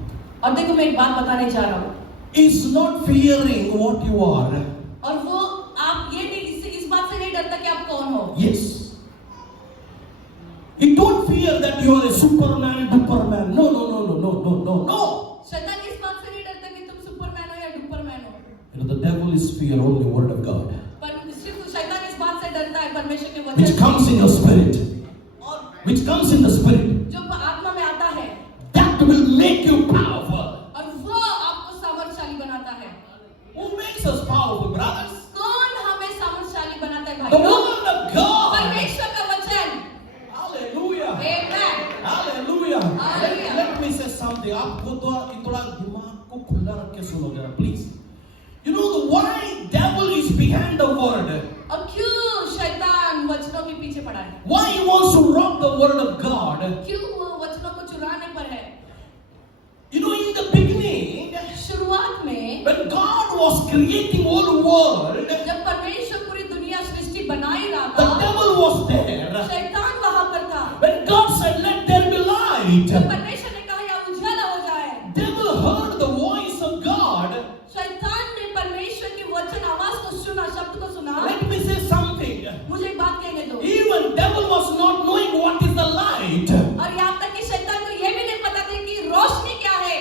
और देखो मैं एक बात बताने जा रहा हूँ। Is not fearing what you are. और वो आप ये नहीं इस बात से नहीं डरता कि आप कौन हो। Yes. You don't fear that you are a superman, duperman. No. शैतान इस बात से नहीं डरता कि तुम सुपरमैन हो या डुपरमैन हो। You know, the devil is fear only word of God, पर सिर्फ शैतान इस बात से डरता है परमेश्वर के which वचन comes in your spirit, और which comes in the spirit. जो आत्मा में आता है That will make you powerful. और वो आपको सामर्थ्यशाली बनाता है। Who makes us powerful, brothers? कौन हमें सामर्थ्यशाली बनाता है The भाई? word of God. परमेश्वर का वचन। Hallelujah. Amen. Hallelujah. Hallelujah. Let me say something. आपको थोड़ा दिमाग को खुला रख के सुनो जरा, please. You know why devil is behind the word? और क्यों शैतान वचनों के पीछे पड़ा है? Why he wants to rob the word of God? क्यों वो वचनों को चुराने पर है? You know, in the beginning, शुरुआत में when God was creating whole world, जब परमेश्वर पूरी दुनिया सृष्टि बना ही रहा the था, devil was there. शैतान वहां पर था। When God said, "Let there be light," जब परमेश्वर ने कहा या उजाला हो जाए, devil heard the voice of God. शैतान ने परमेश्वर की वचन आवाज को सुना, शब्द को सुना। Let me say something. मुझे एक बात कहने दो। Even devil was not knowing what is the light. और यहाँ तक कि शैतान को ये भी नहीं पता था कि रोशनी क्या है।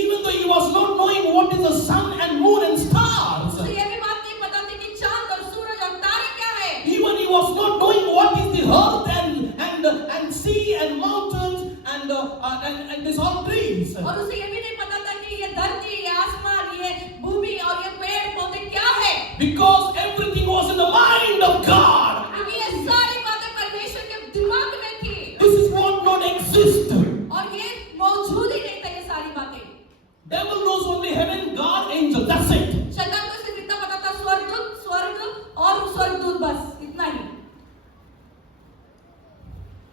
Even though he was not knowing what is the sun and moon and stars. उसे ये भी बात नहीं पता थी कि चांद और सूरज और तारे क्या है। Even he was not knowing what is the earth and sea and mountains and these all trees. और उसे ये भी नहीं पता था कि ये धरती, ये आसमान, ये भूमि और ये पेड़ पौधे क्या है। Because everything was in the mind of God. क्योंकि ये सारी बातें परमेश्वर के दिमाग में थी। This is what exist. और ये मौजूद ही नहीं था ये सारी बातें। Devil knows only heaven, God, angel. That's it. शैतान को सिर्फ इतना पता था स्वर्गदूत, स्वर्ग और स्वर्गदूत, बस इतना ही।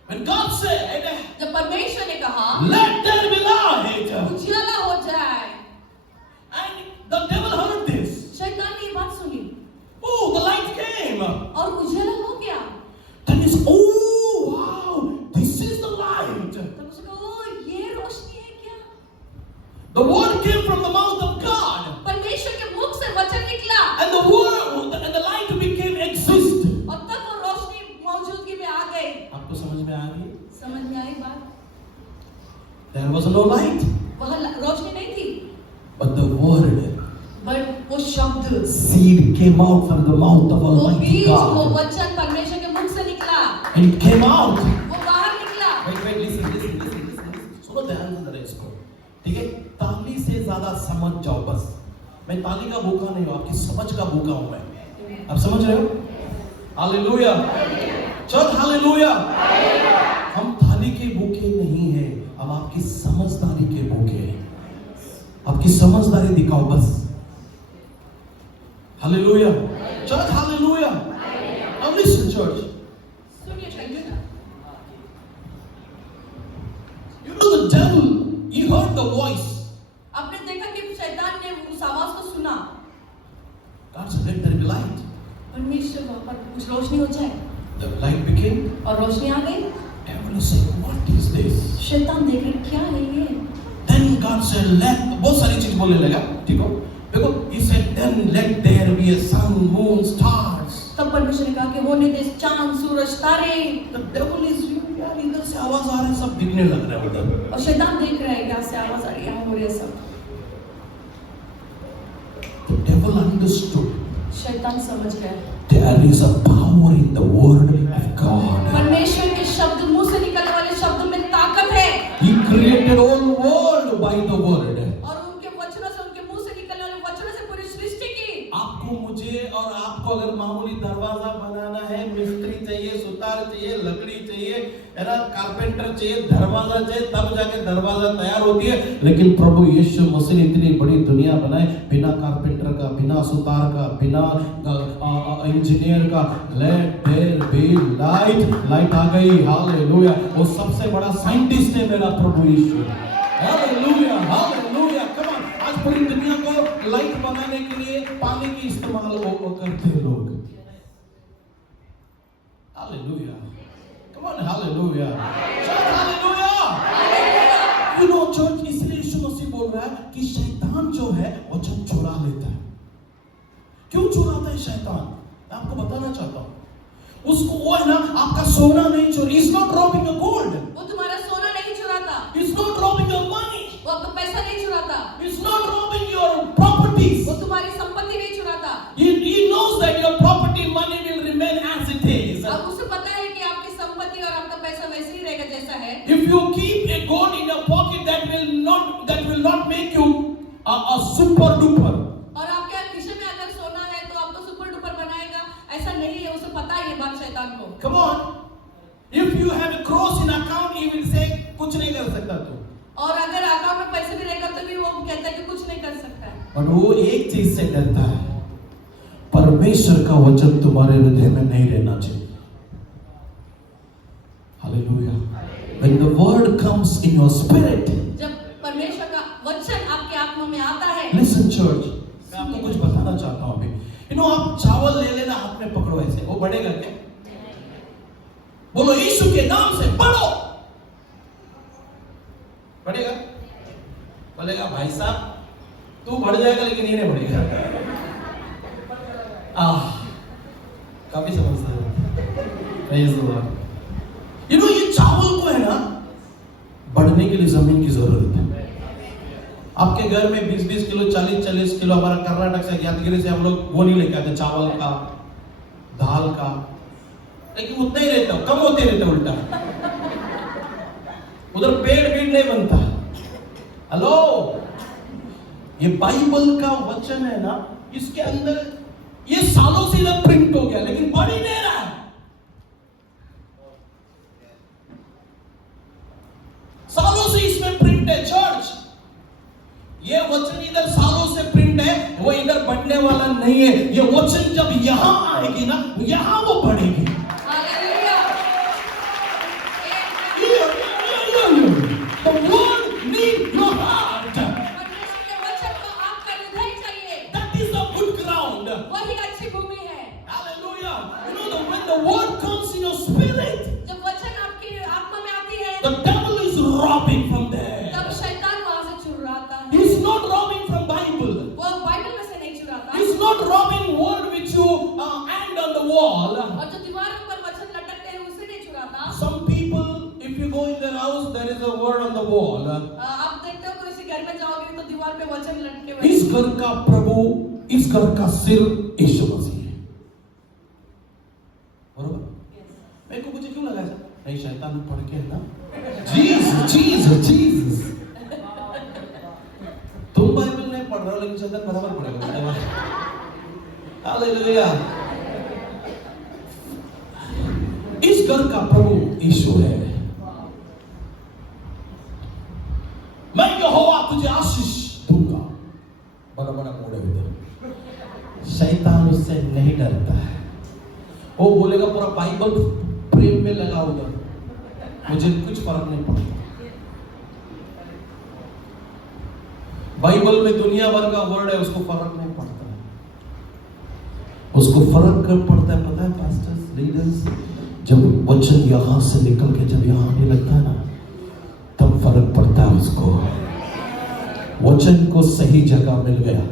When God said, जब परमेश्वर ने कहा let there be light, उजियाला हो जाए, and the devil heard this. शैतान ने ये बात सुनी Oh, the light came. और उजियाला हो गया। Then he's, oh wow, this is the light. तब उसने कहा, ओ ये रोशनी है क्या? The word came from the mouth of God, परमेश्वर के मुख से वचन निकला and the word and the light became exist. और तब वो रोशनी मौजूदगी में आ गई। आपको समझ में आ रही है? समझ में आई बात? There was no light, वह रोशनी नहीं थी, but the word, बट वो शब्द, seed came out from the mouth of वो Almighty बीज, वो God, वचन परमेश्वर के मुख से निकला, and it came out. वो बाहर निकला। Wait, listen. सुनो ध्यान से जरा इसको, ठीक है? ताली से ज्यादा समझ जाओ बस। मैं ताली का भूखा नहीं हूँ, आपकी समझ का भूखा हूँ मैं। आप समझ रहे हो? हालेलुया, चल हालेलुया। हम थाली के भूखे नहीं हैं, अब आपकी समझदारी के भूखे हैं। आपकी समझदारी दिखाओ बस। हालेलुया, चल हालेलुया। Now listen, church. सुनिए शैतान, You know the devil, he heard the voice. आपने देखा कि शैतान ने उस आवाज को सुना। God said, let there be light. परमेश्वर वहाँ पर कुछ रोशनी हो जाए, The light became. और रोशनी आ गई। Devil is saying, what is this? शैतान देख रहे क्या है ये? Then God said, let, बहुत सारी चीज बोलने लगा, ठीक हो? देखो, he said, then let there be a sun, moon, stars. तब परमेश्वर ने कहा कि होने दे चांद, सूरज, तारे। The devil is, यार इधर से आवाज आ रहा है, सब दिखने लग रहा है उधर। और शैतान देख रहा है यहाँ से आवाज आ रही है, यहाँ हो रही है सब। The devil understood. शैतान समझ गया There is a power in the word of God. परमेश्वर के शब्द, मुंह से निकलने वाले शब्द में ताकत है। He created all world by the word. और उनके वचनों से, उनके मुंह से निकलने वाले वचनों से पूरी सृष्टि की। आपको, मुझे और आपको अगर मामूली दरवाजा बनाना है, मिस्त्री चाहिए, सुतार चाहिए, लकड़ी चाहिए, है ना, कारपेंटर चाहिए, दरवाजा चाहिए, तब जाके दरवाजा तैयार होती है। लेकिन प्रभु यीशु मसीह ने इतनी बड़ी दुनिया बनाई बिना कारपेंटर का, बिना सुतार का, बिना इंजीनियर का। Let there be light, light आ गई। हालेलुया। वो सबसे बड़ा साइंटिस्ट है मेरा प्रभु Yeshu. Hallelujah, hallelujah. Come on, आज पूरी दुनिया को लाइट बनाने के लिए पानी की इस्तेमाल वो करते हैं लोग। Hallelujah, come on, hallelujah, hallelujah. You know church, इसलिए यीशु मसीह बोल रहा है कि शैतान जो है वचन चुरा लेता है। क्यों चुराता है शैतान? मैं आपको बताना चाहता हूँ। उसको वो है ना, आपका सोना नहीं चोरी। He's not robbing your gold. वो तुम्हारा सोना नहीं चुराता, He's not robbing your money. वो आपका पैसा नहीं चुराता, He's not robbing your properties. वो तुम्हारी संपत्ति नहीं चुराता। He knows that your property, money will remain as it is. अब उसे पता है कि आपकी संपत्ति और आपका पैसा वैसे ही रहेगा जैसा है। If you keep a gold in your pocket, that will not make you a super duper. और आपके खिसे में अगर सोना है तो आपको सुपर डुपर बनाएगा, ऐसा नहीं है। उसे पता है ये बात शैतान को। Come on. If you have a cross in account, he will say कुछ नहीं कर सकता तू। और अगर अकाउंट में पैसे भी रहेगा तो भी वो कहता है कि कुछ नहीं कर सकता है। और वो एक चीज से डरता है, परमेश्वर का वचन तुम्हारे हृदय में नहीं रहना चाहिए। Hallelujah. When the word comes in your spirit, जब परमेश्वर का वचन आपके आत्मा में आता है। Listen church, मैं आपको कुछ बताना चाहता हूँ अभी। आप चावल ले लेना, हाथ में पकड़ो ऐसे, वो बढ़ेगा क्या? बोलो यीशु के नाम से बढ़ो। बढ़ेगा? बोलेगा भाई साहब तू बढ़ जाएगा लेकिन ये नहीं बढ़ेगा। काफी समझते हो। ये चावल को है ना, बढ़ने के लिए जमीन की जरूरत है। आपके घर में 20-20 किलो, 40-40 किलो, हमारा कर्नाटक से, यादगिरी से हम लोग वो नहीं लेके आते चावल का, दाल का, लेकिन उतना ही रहता, कम होते रहता उल्टा। उधर पेड़ बीड़ नहीं बनता। हेलो, ये बाइबल का वचन है ना, इसके अंदर ये सालों से इधर प्रिंट हो गया लेकिन बढ़ ही नहीं रहा है। ये वचन इधर सालों से प्रिंट है, वो इधर बढ़ने वाला नहीं है। ये वचन जब यहां आएगी ना, यहाँ वो बढ़ेगी। The word needs your heart. That is a good ground. Hallelujah. You know, when the word comes in your spirit, the devil is robbing from there. He's not robbing from Bible. He's not robbing word which you hang on the wall. Some people, if you go in their house, there is a word on the wall. इस घर का प्रभु, इस घर का सिर यीशु मसीह है। बरोबर? मेरे को मुझे क्यों लगा ऐसा? नहीं, शैतान पढ़ के है ना? जीसस। तुम बाइबल नहीं पढ़ रहे हो, लेकिन शैतान बराबर पढ़ेगा। हालेलुया। इस घर का प्रभु यीशु है। मैं यहोवा तुझे आशीष दूंगा। बड़ा मोड़े हुए। शैतान उससे नहीं डरता है। वो बोलेगा पूरा बाइबल प्रेम में लगा उधर, मुझे कुछ फर्क नहीं पड़ता। बाइबल में दुनिया भर का वर्ड है, उसको फर्क नहीं पड़ता है। उसको फर्क कर पड़ता है, पता है पास्टर्स, लीडर्स, जब वचन यहां से निकल के जब यहां आने लगता है ना, तब फर्क पड़ता है उसको। वचन को सही जगह मिल गया।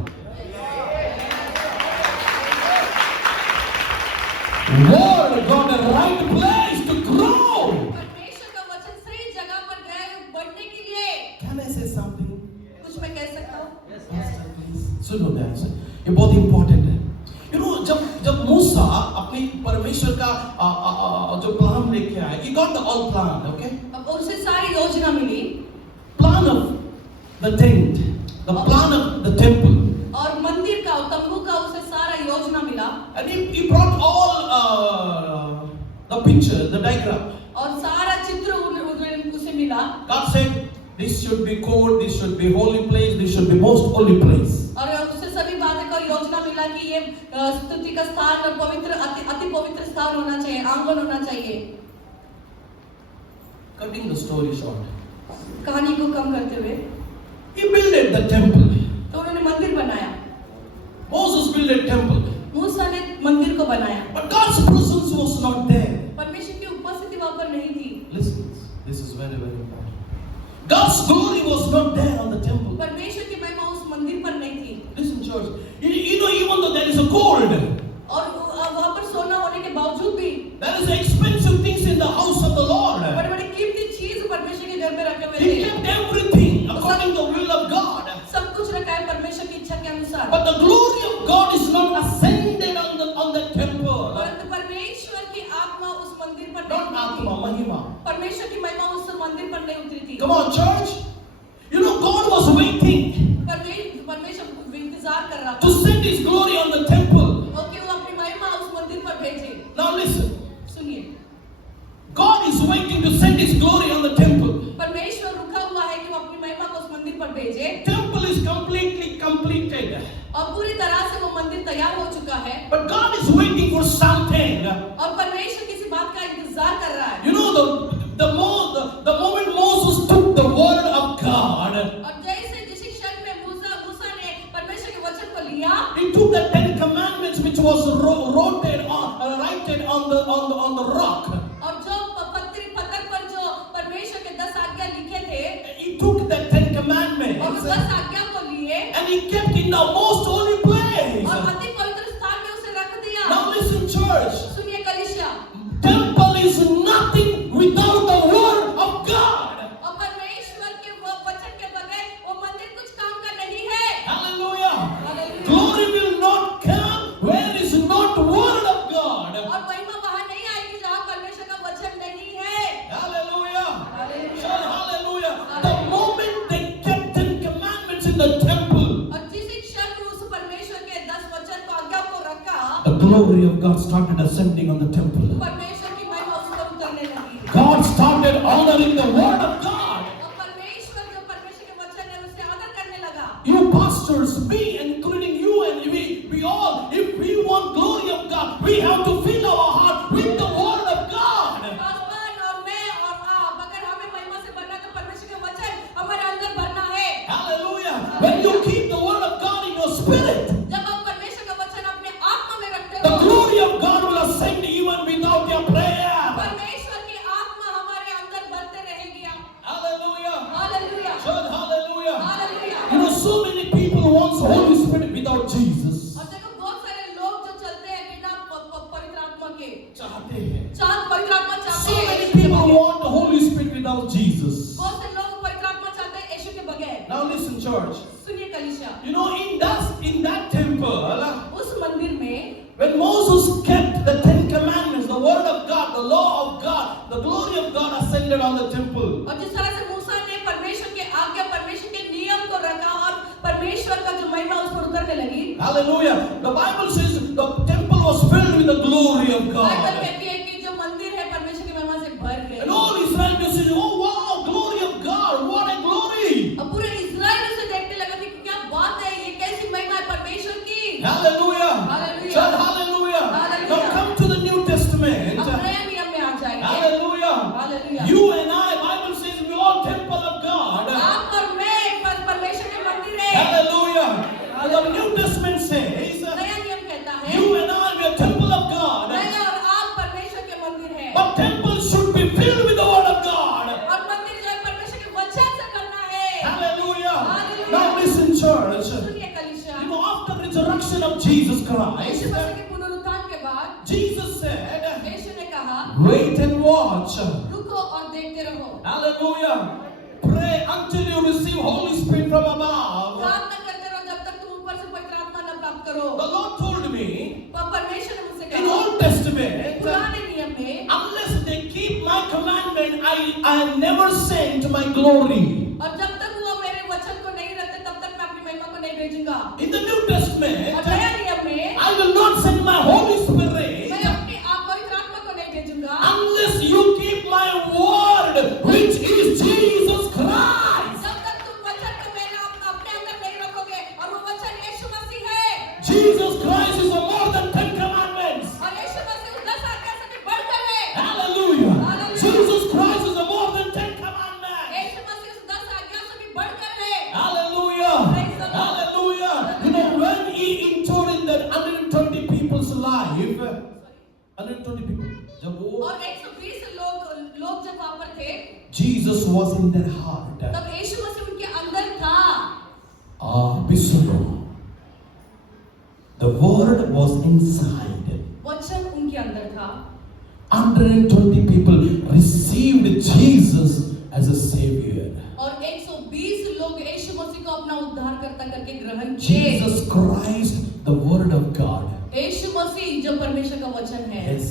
Word got the right place to grow. परमेश्वर का वचन सही जगह पर गया बढ़ने के लिए। Can I say something? कुछ मैं कह सकता हूँ? सुनो ध्यान से, ये बहुत इंपॉर्टेंट है। You know, जब मूसा अपनी परमेश्वर का जो प्लान लेके आए, he got the all plan, okay? अब उसे सारी योजना मिली। Plan of the tent, the plan of the temple. और मंदिर का, तंबू का उसे सारा योजना मिला। And he brought all the picture, the diagram. और सारा चित्र उसे मिला। God said, this should be court, this should be holy place, this should be most holy place. और उसे सभी बातें का योजना मिला कि ये स्तुति का स्थान और पवित्र अति पवित्र स्थान होना चाहिए, आंगन होना चाहिए। Cutting the story short, कहानी को कम करते हुए, he built the temple. तो उन्होंने मंदिर बनाया। Moses built a temple. मूसा ने मंदिर को बनाया। But God's presence was not there. परमेश्वर की उपस्थिति वहां पर नहीं थी। Listen, this is very, very important. God's glory was not there on the temple. परमेश्वर की महिमा उस मंदिर पर नहीं थी। Listen, church. You know, even though there is a gold, और वहां पर सोना होने के बावजूद भी, there is expensive things in the house of the Lord. बड़े-बड़े कीमती चीज परमेश्वर के घर में रखे हुए He थे। kept everything according to the will of God. सब कुछ रखा है परमेश्वर की इच्छा के अनुसार। But the glory of God is not ascended on the temple. परंतु परमेश्वर की आत्मा उस मंदिर पर Not नहीं Atma, थी। Mahima. परमेश्वर की महिमा उस मंदिर पर नहीं उतरी थी। Come on, church. You know, God was waiting परमेश्वर इंतजार कर रहा to था send His glory on the temple. कि वो अपनी महिमा उस मंदिर पर भेजे। Now listen. सुनिए, God is waiting to send His glory on the temple. परमेश्वर रुका हुआ है कि वो अपनी महिमा को उस मंदिर पर भेजे। Temple is completely completed. और पूरी तरह से वो मंदिर तैयार हो चुका है। But God is waiting for something. और परमेश्वर किसी बात का इंतजार कर रहा है। You know, the moment Moses took the word of God, और जैसे जिस क्षण में मूसा ने परमेश्वर के वचन को लिया, he took the 10 commandments which was written on the rock. और जो पत्थर पर जो परमेश्वर के 10 आज्ञा लिखे थे, He took the 10 और commandments उस 10 आज्ञा को लिए and he kept in the most holy place. और अति पवित्र स्थान में उसे रख दिया। Now listen, church. सुनिए कलीसिया, Temple is nothing without the word of God. और परमेश्वर के वचन के बगैर वो मंदिर कुछ काम का नहीं है। Hallelujah. Hallelujah. Glory will not come where is not word of God. और महिमा वहां नहीं आएगी जहां परमेश्वर का वचन नहीं है। Hallelujah. Hallelujah. Say hallelujah. The moment they kept 10 commandments in the temple, और जिस क्षण में उस परमेश्वर के 10 वचन को आज्ञा को रखा, the glory of God started ascending on the temple. परमेश्वर की महिमा उस पर उतरने लगी। God started honoring the word of God. और परमेश्वर जो परमेश्वर के वचन है उसे आदर करने लगा। You Jesus. बहुत से लोग पवित्र आत्मा चाहते हैं यीशु के बगैर। Now listen, church. सुनिए कलीसिया, You know, in that temple, उस मंदिर में when Moses kept the 10 commandments, the word of God, the law of God, the glory of God ascended on the temple. और जिस तरह से मूसा ने परमेश्वर के आज्ञा, परमेश्वर के नियम को रखा और परमेश्वर का जो महिमा उस पर उतरने लगी। Hallelujah. The Bible says the temple was filled with the glory of Bible God. कहती है कि जो मंदिर है परमेश्वर की महिमा से भर गया। And all Israel just said, oh wow, glory of God, what a glory. अब पूरे इस्राएल उसे देखने लगा कि क्या बात है, ये कैसी महिमा है परमेश्वर की। Hallelujah. Hallelujah. Church, hallelujah. Hallelujah. Now come to the New Testament. अब नए नियम में आ जाएंगे। Hallelujah. Hallelujah. You and I, Bible says we all temple of God. आप और मैं परमेश्वर के मंदिर है। Hallelujah. And the New Testament says, नया नियम कहता है you and I, we are temple of God. मैं और आप परमेश्वर के मंदिर है। But temple should be filled with the word of God. और मंदिर जो है परमेश्वर के वचन से करना है। Hallelujah. Hallelujah. Now listen, church. सुनिए कलीसिया, You know, after resurrection of Jesus Yeshu Christ, मसीह के पुनरुत्थान के बाद Jesus said, यीशु ने कहा, wait and watch. रुको और देखते रहो। Hallelujah. Pray until you receive Holy Spirit from above. प्रार्थना करते रहो जब तक तुम ऊपर से पवित्र आत्मा न प्राप्त करो। The Lord told me परमेश्वर ने मुझसे in कहा, Old Testament, पुराने नियम में, unless they keep my commandment, I never send my glory. और जब तक वो मेरे वचन को नहीं रखते तब तक मैं अपनी महिमा को नहीं भेजूंगा। In the New Testament, और नया नियम में I will not send my Holy Spirit मैं अपनी पवित्र आत्मा को नहीं भेजूंगा unless you keep my word, which is Jesus Christ. जब तक तुम वचन को मेरे अपने अंदर नहीं रखोगे, और वो वचन यीशु मसीह है। Jesus Christ is more than 10 commandments. और यीशु मसीह उस 10 आज्ञा से भी बढ़कर है। Hallelujah. Hallelujah. Jesus Christ is more than 10 commandments. यीशु मसीह उस 10 आज्ञा से भी बढ़कर है। Hallelujah. Praise the Lord. Hallelujah. You know, when he entered in that 120 people's life, 120 people, जब वो और 120 लोग जब वहां पर थे, Jesus was in their heart. तब यीशु मसीह उनके अंदर था। Bisuno. The word was inside. वचन उनके अंदर था। 120 people received Jesus as a savior. और 120 लोग यीशु मसीह को अपना उद्धारकर्ता करके ग्रहण किए। Jesus Christ, the word of God. यीशु मसीह जो परमेश्वर का वचन है, Yes,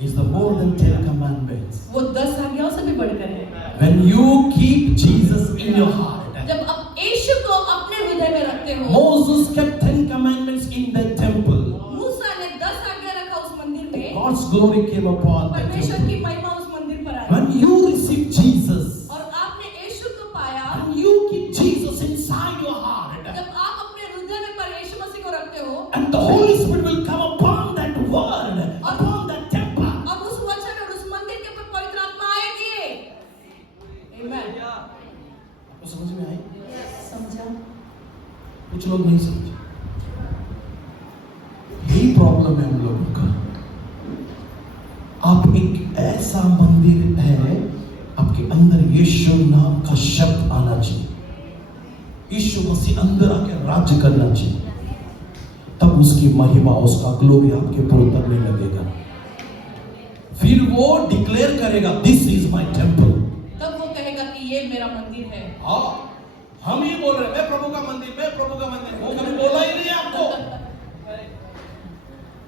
is the more than 10 commandments. वो 10 आज्ञाओं से भी बढ़कर है। When you keep Jesus in your heart, जब आप यीशु को अपने हृदय में रखते हो, Moses kept 10 commandments in the temple. मूसा ने 10 आज्ञा रखा उस मंदिर में, God's glory came upon the परमेश्वर temple. की महिमा उस मंदिर पर आई। When you receive Jesus, और आपने यीशु को पाया, when you keep Jesus inside your heart, जब आप अपने हृदय में पर यीशु मसीह को रखते हो, and the Holy Spirit will come upon that word, upon that temple. और उस वचन और उस मंदिर के ऊपर पवित्र आत्मा आएगी। आमीन। आपको समझ में आई? समझा? कुछ लोग नहीं समझे। यही प्रॉब्लम है हम लोगों का। आप एक ऐसा मंदिर है, आपके अंदर यीशु नाम का शब्द आना चाहिए, यीशु मसीह अंदर आके राज्य करना चाहिए, तब उसकी महिमा, उसका ग्लोरी आपके ऊपर उतरने लगेगा। फिर वो डिक्लेयर करेगा, दिस इज माय टेम्पल। तब वो कहेगा कि ये मेरा मंदिर है। हाँ, हम ही बोल रहे हैं, मैं प्रभु का मंदिर, मैं प्रभु का मंदिर। वो कभी बोला ही नहीं आपको।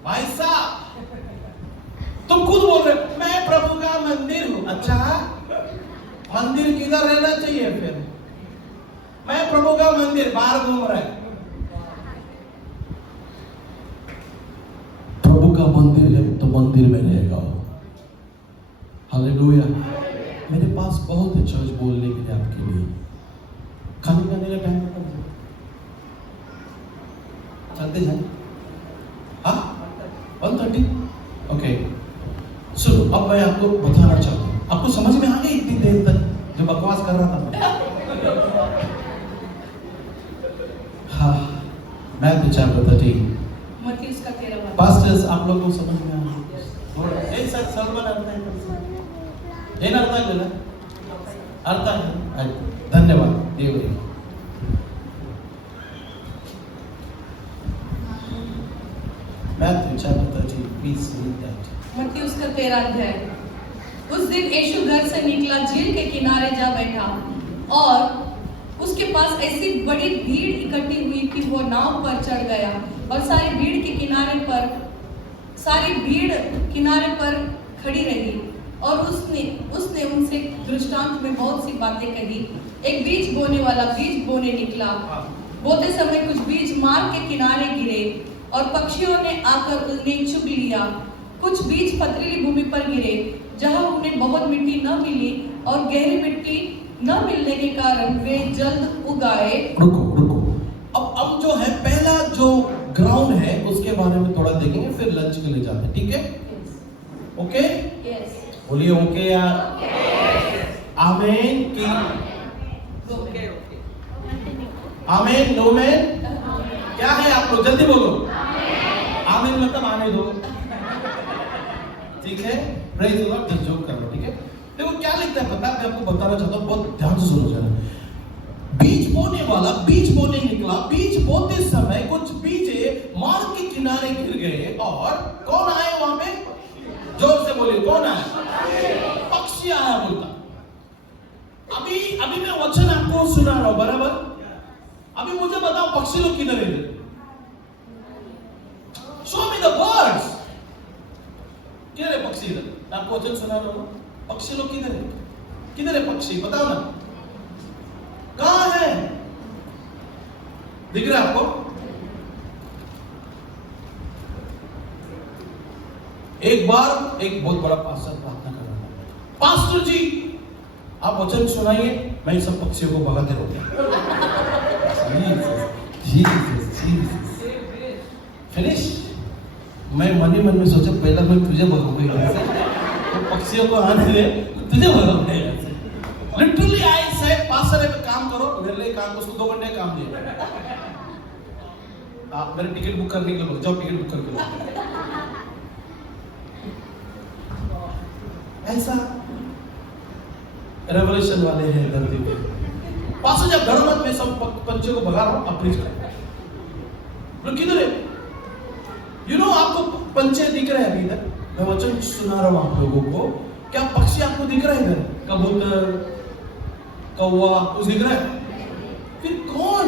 भाई साहब, तुम खुद बोल रहे हो, मैं प्रभु का मंदिर हूं। अच्छा, मंदिर किधर रहना चाहिए फिर? मैं प्रभु का मंदिर, बाहर घूम रहा है। प्रभु का मंदिर है तो मंदिर में रहेगा वो। हालेलुया। मेरे पास बहुत है चर्च बोलने के लिए आपके लिए। खाने का टाइम चलते जाए। हाँ, 1:30। ओके, सुनो, अब मैं आपको बताना चाहता हूँ। आपको समझ में आ गई इतनी देर तक जो बकवास कर रहा था? हाँ, मैं विचार बताती। मत्ती उसका 13वां। पास्टर्स, आप लोगों को समझ में आ गया? एक साथ सलमान आता है, ಏನು ಅರ್ಥ ಆಗಲಿಲ್ಲ? ಅರ್ಥ ಆಯ್ತು, ಧನ್ಯವಾದ ದೇವರಿಗೆ। Matthew chapter 13, please read that. मत्ती उसका 13 अध्याय। उस दिन यीशु घर से निकला, झील के किनारे जा बैठा और उसके पास ऐसी बड़ी भीड़ इकट्ठी हुई कि वो नाव पर चढ़ गया और सारी भीड़ किनारे पर खड़ी रही और उसने उनसे दृष्टांत में बहुत सी बातें कही। एक बीज बोने वाला बीज बोने निकला। बोते समय कुछ बीज मार्ग के किनारे गिरे और पक्षियों ने आकर उन्हें चुग लिया। कुछ बीज पथरीली भूमि पर गिरे जहां उन्हें बहुत मिट्टी न मिली और गहरी मिट्टी न मिलने के कारण वे जल्द उगाए। रुको अब जो है पहला जो ग्राउंड है उसके बारे में थोड़ा देखेंगे, फिर लंच के लिए जाते हैं, ठीक है? ओके? यस। बोलिए ओके यार। आमीन की आमीन नो मैन क्या है? आप लोग जल्दी बोलो। आमीन मतलब आने दो, ठीक है? Praise the Lord. Just joke कर लो, ठीक है? देखो क्या लिखता है पता है, मैं आपको बताना चाहता हूँ, बहुत ध्यान से सुनो जरा। बीज बोने वाला बीज बोने निकला। बीज बोते समय कुछ बीजे मार्ग के किनारे गिर गए और कौन आए वहां पे? जोर से बोलिए, कौन आया? पक्षी आया बोलता। अभी मैं वचन आपको सुना रहा हूं, बराबर? अभी मुझे बताओ पक्षी लोग किधर है? Show me the birds. किधर है पक्षी? इधर मैं आपको वचन सुना रहा हूं, पक्षी लोग किधर है? किधर है पक्षी? बताओ ना, कहां है? दिख रहा है आपको? एक बार एक बहुत बड़ा पास्टर प्रार्थना कर रहा था, पास्टर जी आप वचन सुनाइए, मैं इन सब पक्षियों को भगा के रोकूंगा। फिनिश। मैं मन ही मन में सोचा पहला मैं तुझे भगाऊंगा, तो पक्षियों को आने दे, तुझे भगाऊंगा। लिटरली आई सेड पास्टर एक काम करो, मेरे लिए काम, उसको 2 घंटे काम दिया। आप मेरी टिकट बुक करने के लिए जाओ, टिकट बुक करके लो। ऐसा रेवोल्यूशन वाले हैं धरती पे। पास्टर जब घर मत में सब पंछियों को भगा रहा हूं, आप प्लीज करो। किधर है? यू नो आपको पंछी दिख रहे हैं अभी इधर? मैं वचन सुना रहा हूं आप लोगों को। क्या पक्षी आपको दिख रहा है इधर? कबूतर, कौवा कुछ दिख रहा है? फिर कौन?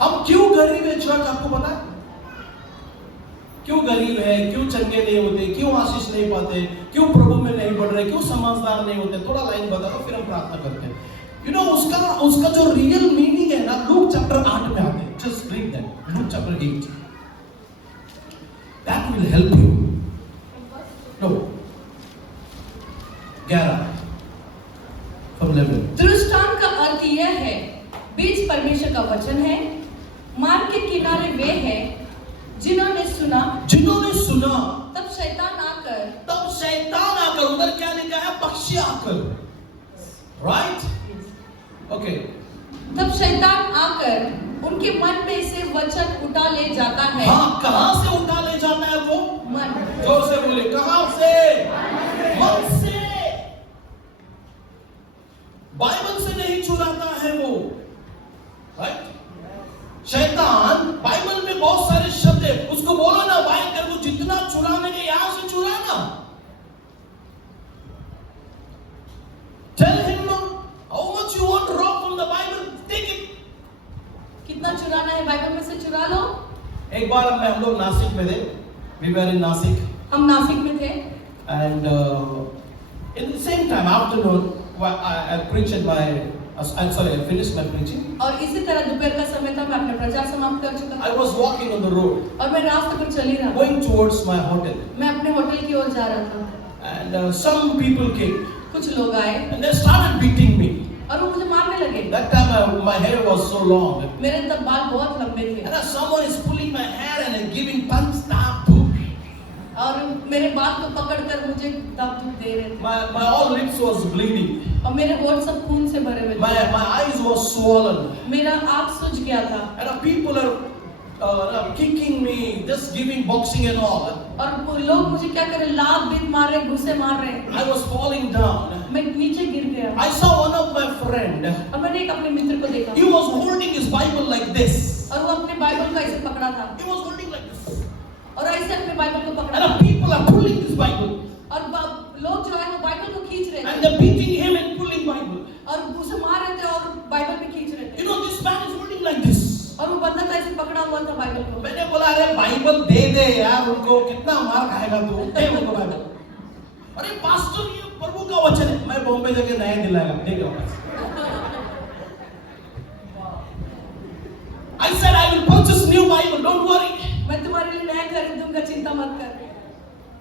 अब क्यों गरीब है चर्च, आपको पता है? क्यों गरीब है, क्यों चंगे नहीं होते, क्यों आशीष नहीं पाते, क्यों प्रभु में नहीं बढ़ रहे, क्यों समझदार नहीं होते? थोड़ा लाइन बता दो, फिर हम प्रार्थना करते हैं। यू नो उसका जो रियल मीनिंग है ना, लूक चैप्टर 8 में आते हैं। Just read that, look chapter 8। That will help you. No 11 from 11। दृष्टांत का अर्थ यह है, बीज परमेश्वर का वचन है। मार्ग के किनारे वे हैं जिन्होंने सुना। तब शैतान आकर, उधर क्या लिखा है? पक्षी आकर, राइट? ओके। तब शैतान आकर उनके मन में से वचन उठा ले जाता है। हाँ, कहां से उठा ले जाता है वो? मन। जोर से बोले, कहां से? मन से। बाइबल से नहीं चुराता है वो, राइट? शैतान बाइबल में बहुत सारे शब्द है, उसको बोलो ना भाई, तेरे को जितना चुराने के यहां से चुराना। Tell him now how much you want to rob from the Bible, take it. कितना चुराना है बाइबल में से चुरा लो। एक बार हम लोग नासिक में थे, we were in नासिक, हम नासिक में थे, and in the same time afternoon I preached at my I'm sorry, I finished my preaching. और इसी तरह दोपहर का समय था, मैं अपना प्रचार समाप्त कर चुका था। I was walking on the road, और मैं रास्ते पर चल ही रहा था, going towards my hotel, मैं अपने होटल की ओर जा रहा था। and some people came, कुछ लोग आए and they started beating me. और वो मुझे मारने लगे। That time my hair was so long, मेरे तब बाल बहुत लंबे थे and someone is pulling my hair and giving punch tap. और मेरे बाल को पकड़कर मुझे दब दे रहे थे। My all lips was bleeding. और मेरे होंठ सब खून से भरे हुए थे। My eyes was swollen. मेरा आँख सूज गया था। And people are kicking me, just giving boxing and all. और लोग मुझे क्या कर रहे, लात बीत मार रहे, घुसे मार रहे। I was falling down. मैं नीचे गिर गया। I saw one of my friend. और मैंने एक अपने मित्र को देखा। He was holding his Bible like this. और वो अपने बाइबल को ऐसे पकड़ा था। He was holding like this. और ऐसे अपने बाइबल को पकड़ा। And people are pulling his Bible. और लोग and pulling Bible. और उसे मार रहे थे और बाइबल में खींच रहे थे। You know, this man is holding like this. और वो बंदा तो ऐसे पकड़ा हुआ था बाइबल को। मैंने बोला अरे बाइबल दे दे यार, उनको कितना मार खाएगा तू, दे उनको बाइबल। अरे पास्टर ये प्रभु का वचन है, मैं बॉम्बे जाके नया दिलाएगा, ठीक है। I said I will purchase new Bible, don't worry. मैं तुम्हारे लिए नया खरीद दूंगा, चिंता मत कर।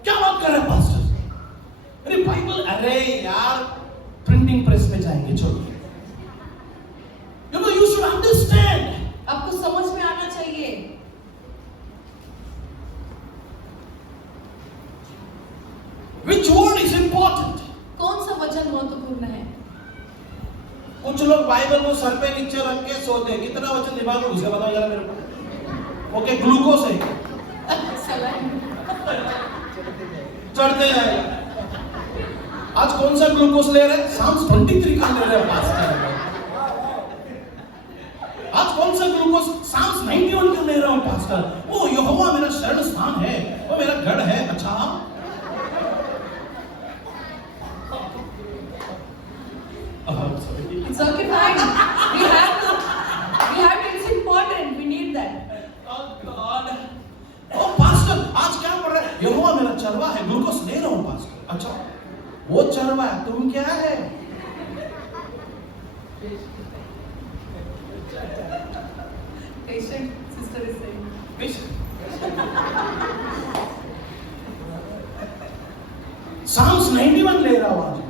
क्या बात कर रहे हैं पास्टर? अरे बाइबल, अरे यार प्रिंटिंग प्रेस में जाएंगे, चलो। You know, you should understand. आपको समझ में आना चाहिए। Which word is important? कौन सा वचन महत्वपूर्ण है? कुछ लोग बाइबल को सर पे नीचे रख के सोते हैं, कितना वचन दिमाग में घुसे बताओ जरा मेरे को। ओके, ग्लूकोज है, चढ़ते जाएगा। आज कौन सा ग्लूकोज ले रहे हैं? Psalms 23 का ले रहे हैं पास्टर। आज कौन सा ग्लूकोज? Psalms 91 का ले रहा हूँ पास्टर। ओ यहोवा मेरा शरण स्थान है, वो मेरा गढ़ है। अच्छा, It's okay, fine. We have to. It's important. We need that. Oh God. Oh pastor आज क्या पढ़ रहे हैं? यहोवा मेरा चरवा है, ग्लूकोज ले रहा हूँ पास्टर। अच्छा, वो चरवा है, तुम क्या है? Patient sister is saying. Psalms 91 ले रहा हूँ आज मैं,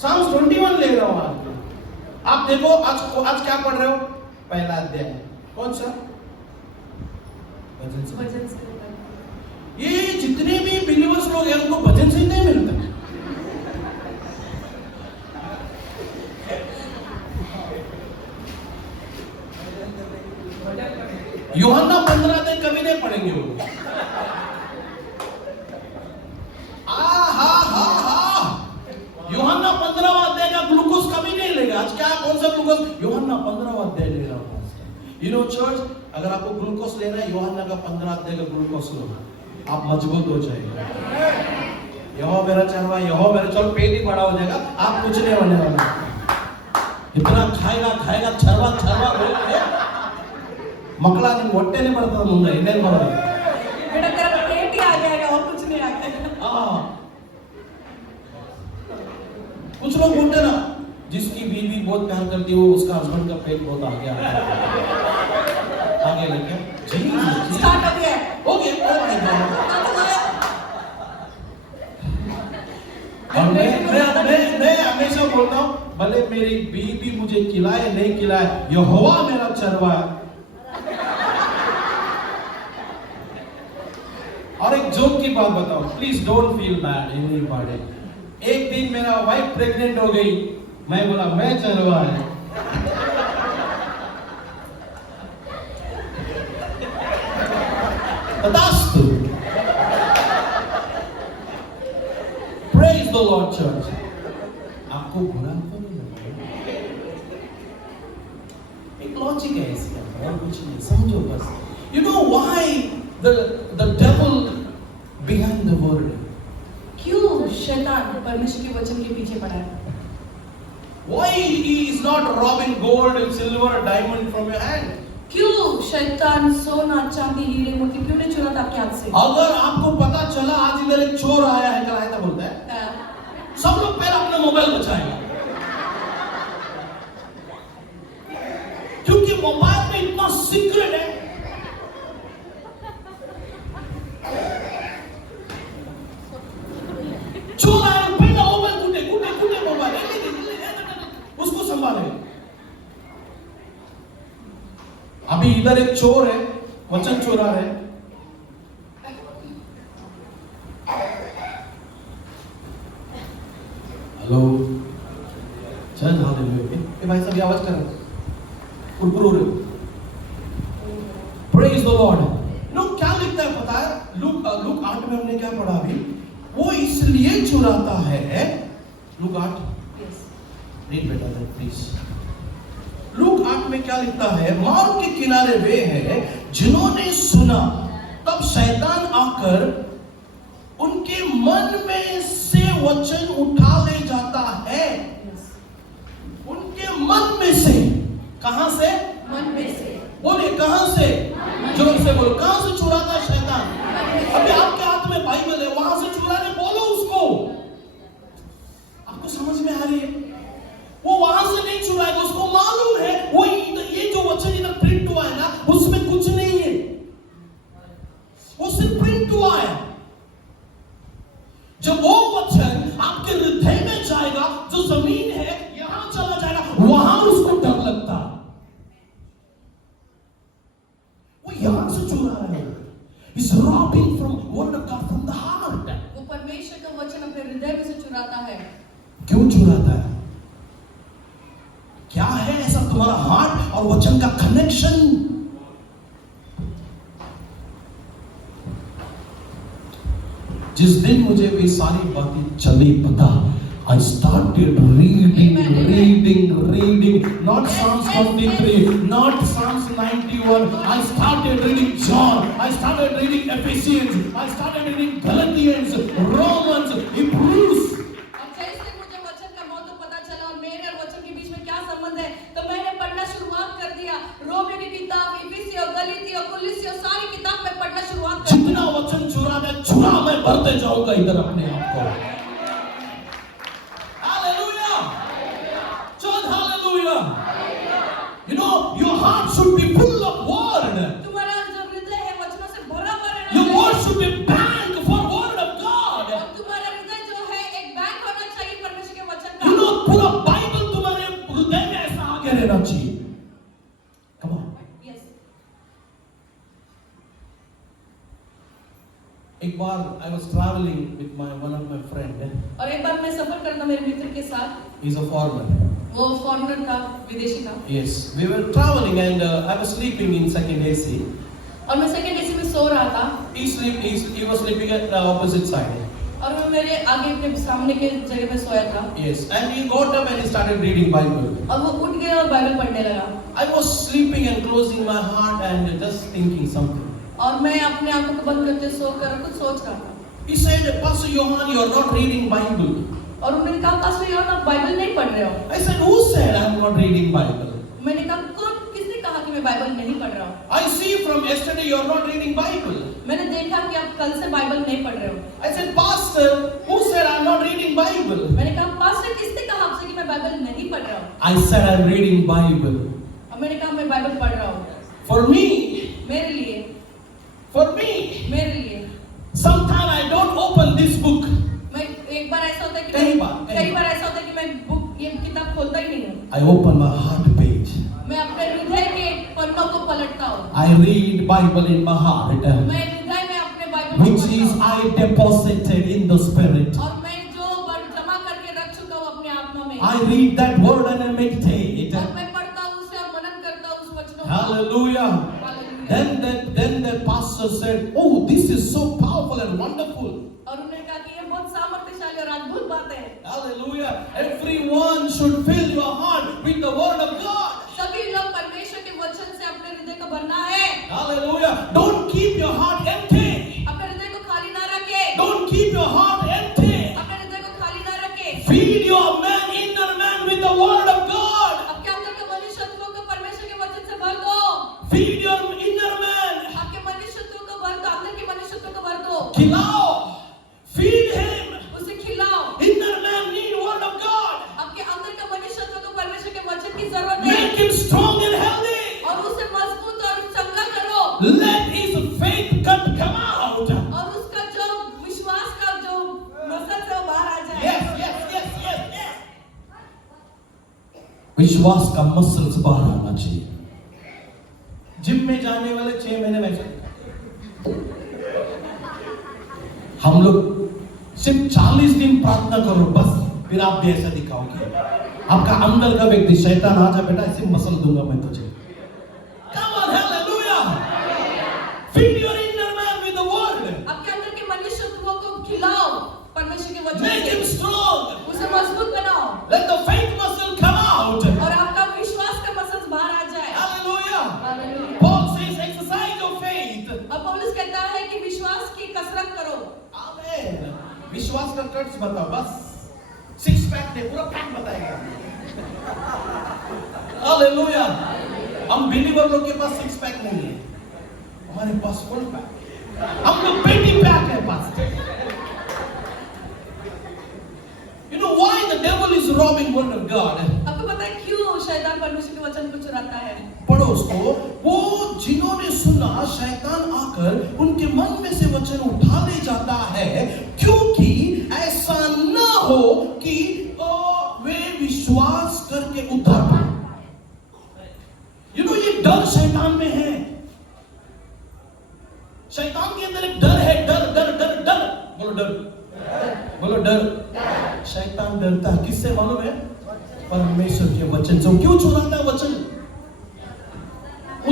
Psalms 21 ले रहा हूँ आज मैं। आप देखो आज क्या पढ़ रहे हो? पहला अध्याय कौन सा? भजन संहिता। ये जितने भी बिलीवर्स लोग हैं उनको भजन संहिता ही मिलता है। यूहन्ना 15 अध्याय कभी नहीं पढ़ेंगे वो। यूहन्ना 15 अध्याय का ग्लूकोज कभी नहीं लेगा। आज क्या कौन सा ग्लूकोज? यूहन्ना 15 अध्याय ले रहा हूँ। यू नो चर्च, अगर आपको ग्लूकोज लेना है यूहन्ना का 15 अध्याय का ग्लूकोज लो, आप मजबूत हो जाएंगे। यहोवा मेरा चरवा, यहोवा मेरा, चलो पेट ही बड़ा हो जाएगा, आप कुछ नहीं होने वाला। इतना खाएगा चरवा बोल के मकड़ा नहीं मोटे नहीं पड़ता मुंडा इन्हें बड़ा बेटा तेरा पेट ही आ जाएगा और कुछ नहीं आएगा। कुछ लोग बोलते ना, जिसकी बीवी बहुत प्यार करती है वो उसका हस्बैंड का पेट बहुत आ गया आगे लगे जी स्टार्ट हो गया और मैं हमेशा बोलता हूँ, भले मेरी बीवी मुझे खिलाए नहीं खिलाए, यहोवा मेरा चरवा है। और एक जोक की बात बताओ, please don't feel bad anybody. एक दिन मेरा वाइफ प्रेग्नेंट हो गई, मैं बोला मैं चरवा है। तथास्तु। Praise the Lord church। आपको बुरा तो नहीं लगा? एक लॉजिक है इसका, और कुछ नहीं, समझो बस। You know why the devil behind the word? क्यों शैतान परमेश्वर के वचन के पीछे पड़ा है? Why he is not robbing gold and silver and diamond from your hand? क्यों शैतान सोना चांदी हीरे मोती क्यों नहीं चुराता आपके हाथ से? अगर आपको पता चला आज इधर एक चोर आया है, क्या आया बोलता है, सब लोग पहले अपना मोबाइल बचाएंगे, क्योंकि मोबाइल में इतना सीक्रेट है। चोर आया, पहला मोबाइल कूटे मोबाइल, उसको संभाले। अभी इधर एक चोर है, वचन चोरा है। हेलो, चल हालेलुया। ये भाई साहब आवाज कर रहे हैं, प्रेज द लॉर्ड। लोग क्या लिखता है पता है? लूक 8 में हमने क्या पढ़ा अभी? वो इसलिए चुराता है। लूक 8 रीड बेटा प्लीज। लूक 8 में क्या लिखता है? मार्ग के किनारे वे हैं जिन्होंने सुना, तब शैतान आकर उनके मन में से वचन उठा ले जाता जमीन है, यहां चला जाएगा, वहां उसको डर लगता। वो यहां से चुरा रहा है, He's robbing from word of God from the heart. वो परमेश्वर का वचन अपने हृदय में से चुराता है। क्यों चुराता है? क्या है ऐसा तुम्हारा हार्ट और वचन का कनेक्शन? जिस दिन मुझे वे सारी बातें चली पता, I started reading, not Psalms 23, not Psalms 91. I started reading John, I started reading Ephesians, I started reading Galatians, Romans, Hebrews. अब जैसे मुझे वचन का महत्व पता चला और मेरे और वचन के बीच में क्या संबंध है, तो मैंने पढ़ना शुरुआत कर दिया। रोमियो की किताब, इफिसियों, गलातियों, कुलिसियों, सारी किताब में पढ़ना शुरुआत कर दिया। जितना वचन चुरा मैं भरते जाऊंगा इधर अपने आप को। You know, your heart should be full of word. तुम्हारा जो हृदय है वचनों से भरा हुआ रहना Your चाहिए। word should be bank for word of God. और तुम्हारा हृदय जो है एक बैंक होना चाहिए परमेश्वर के वचन का। You know, पूरा बाइबल तुम्हारे हृदय में ऐसा आगे रहना चाहिए। Come on. Yes. एक बार I was traveling with one of my friend. और एक बार मैं सफर करता मेरे मित्र के साथ। He's a foreigner. वो फॉरेनर था, विदेशी था। Yes, we were traveling and I was sleeping in second AC. और मैं सेकंड एसी में सो रहा था। He was sleeping at the opposite side. और मैं मेरे आगे के सामने के जगह पे सोया था। Yes, and he got up and he started reading Bible. और वो उठ गया और बाइबल पढ़ने लगा। I was sleeping and closing my heart and just thinking something. और मैं अपने आंखों को बंद करके सोकर कुछ सोच रहा था। He said, Pastor Johan, you are not reading Bible. और उन्होंने कहा, पास्टर योहान आप बाइबल नहीं पढ़ रहे हो। I said, who said I am not reading Bible? मैंने कहा, किसने कहा कि मैं बाइबल नहीं पढ़ रहा हूँ? I see from yesterday you are not reading Bible. मैंने देखा कि आप कल से बाइबल नहीं पढ़ रहे हो। I said, Pastor, who said I am not reading Bible? मैंने कहा, पास्टर किसने कहा आपसे कि मैं बाइबल नहीं पढ़ रहा हूँ? I said I am reading Bible. और मैंने कहा मैं बाइबल पढ़ रहा हूँ। For me, मेरे लिए, for me, मेरे लिए। sometimes I don't open this book. मैं एक बार ऐसा होता है कि कई बार ऐसा होता है कि मैं बुक ये किताब खोलता ही नहीं हूँ। I open my heart page. मैं अपने हृदय के पन्नों को पलटता हूँ। I read Bible in my heart. मैं हृदय में अपने बाइबल को Which is पढ़ता हूँ। I deposited in the spirit. और मैं जो जमा करके रख चुका हूँ अपने आत्मा में। I read that word and I meditate. और मैं पढ़ता हूँ उसे और मनन करता हूँ उस वचनों को। Hallelujah. Hallelujah. Then the pastor said, "Oh, this is so powerful and wonderful." और उन्होंने कहा कि ये बहुत सामर्थ्यशाली और अद्भुत बात है। Hallelujah. Everyone should fill your heart with the word of God. सभी लोग परमेश्वर के वचन से अपने हृदय को भरना है। Hallelujah. Don't keep your heart empty. अपने हृदय को खाली ना रखें। Don't keep your heart empty. अपने हृदय को खाली ना रखें। Feed your inner man with the word of God. आपके अंदर के मनुष्यत्व को परमेश्वर के वचन से भर दो। Feed your inner man. आपके मनुष्यत्व को भर दो, अंदर के मनुष्यत्व को भर दो। Khilao. Feed him. उसे खिलाओ। Inner man need word of God. आपके अंदर का मनुष्यत्व को परमेश्वर के वचन की जरूरत है। Make him strong and healthy. और उसे मजबूत और चंगा करो। Let his faith come out. और उसका जो विश्वास का जो मसल है वो बाहर आ जाए। Yes. विश्वास का मसल्स बाहर आना चाहिए। जिम में जाने वाले 6 महीने में हम लोग सिर्फ 40 दिन प्रार्थना करो बस, फिर आप भी ऐसा दिखाओगे। आपका अंदर का व्यक्ति शैतान आ जा बेटा ऐसे मसल दूंगा मैं तुझे। Come on, hallelujah. Feed your inner man with the word. आपके अंदर के मनुष्यत्व को खिलाओ परमेश्वर के वचन Make him से। strong. उसे मजबूत बनाओ। Let the faith muscle come out. और आपका विश्वास का मसल बाहर आ जाए। Hallelujah. Hallelujah. Paul says exercise your faith. अब पौलुस कहता है कि विश्वास की कसरत करो। आमेन। विश्वास का कट्स बताओ बस। 6 पैक नहीं, पूरा पैक बताएगा। हालेलुया। हम बिलीवर लोग के पास 6 पैक नहीं है, हमारे पास फुल पैक। हम लोग 20 पैक है पास। You know why the devil is robbing word of God? आपको पता है क्यों शैतान परमेश्वर के वचन को चुराता है? पढ़ो उसको। वो जिन्होंने सुना शैतान आकर उनके मन में से वचन उठा ले जाता है, क्योंकि ऐसा ना हो कि वे विश्वास करके उद्धार पाए। ये डर शैतान में है। शैतान के अंदर एक डर है, डर डर डर डर, बोलो डर, बोलो डर। शैतान डरता है किससे मालूम है? परमेश्वर के वचन से। क्यों चुराता है वचन?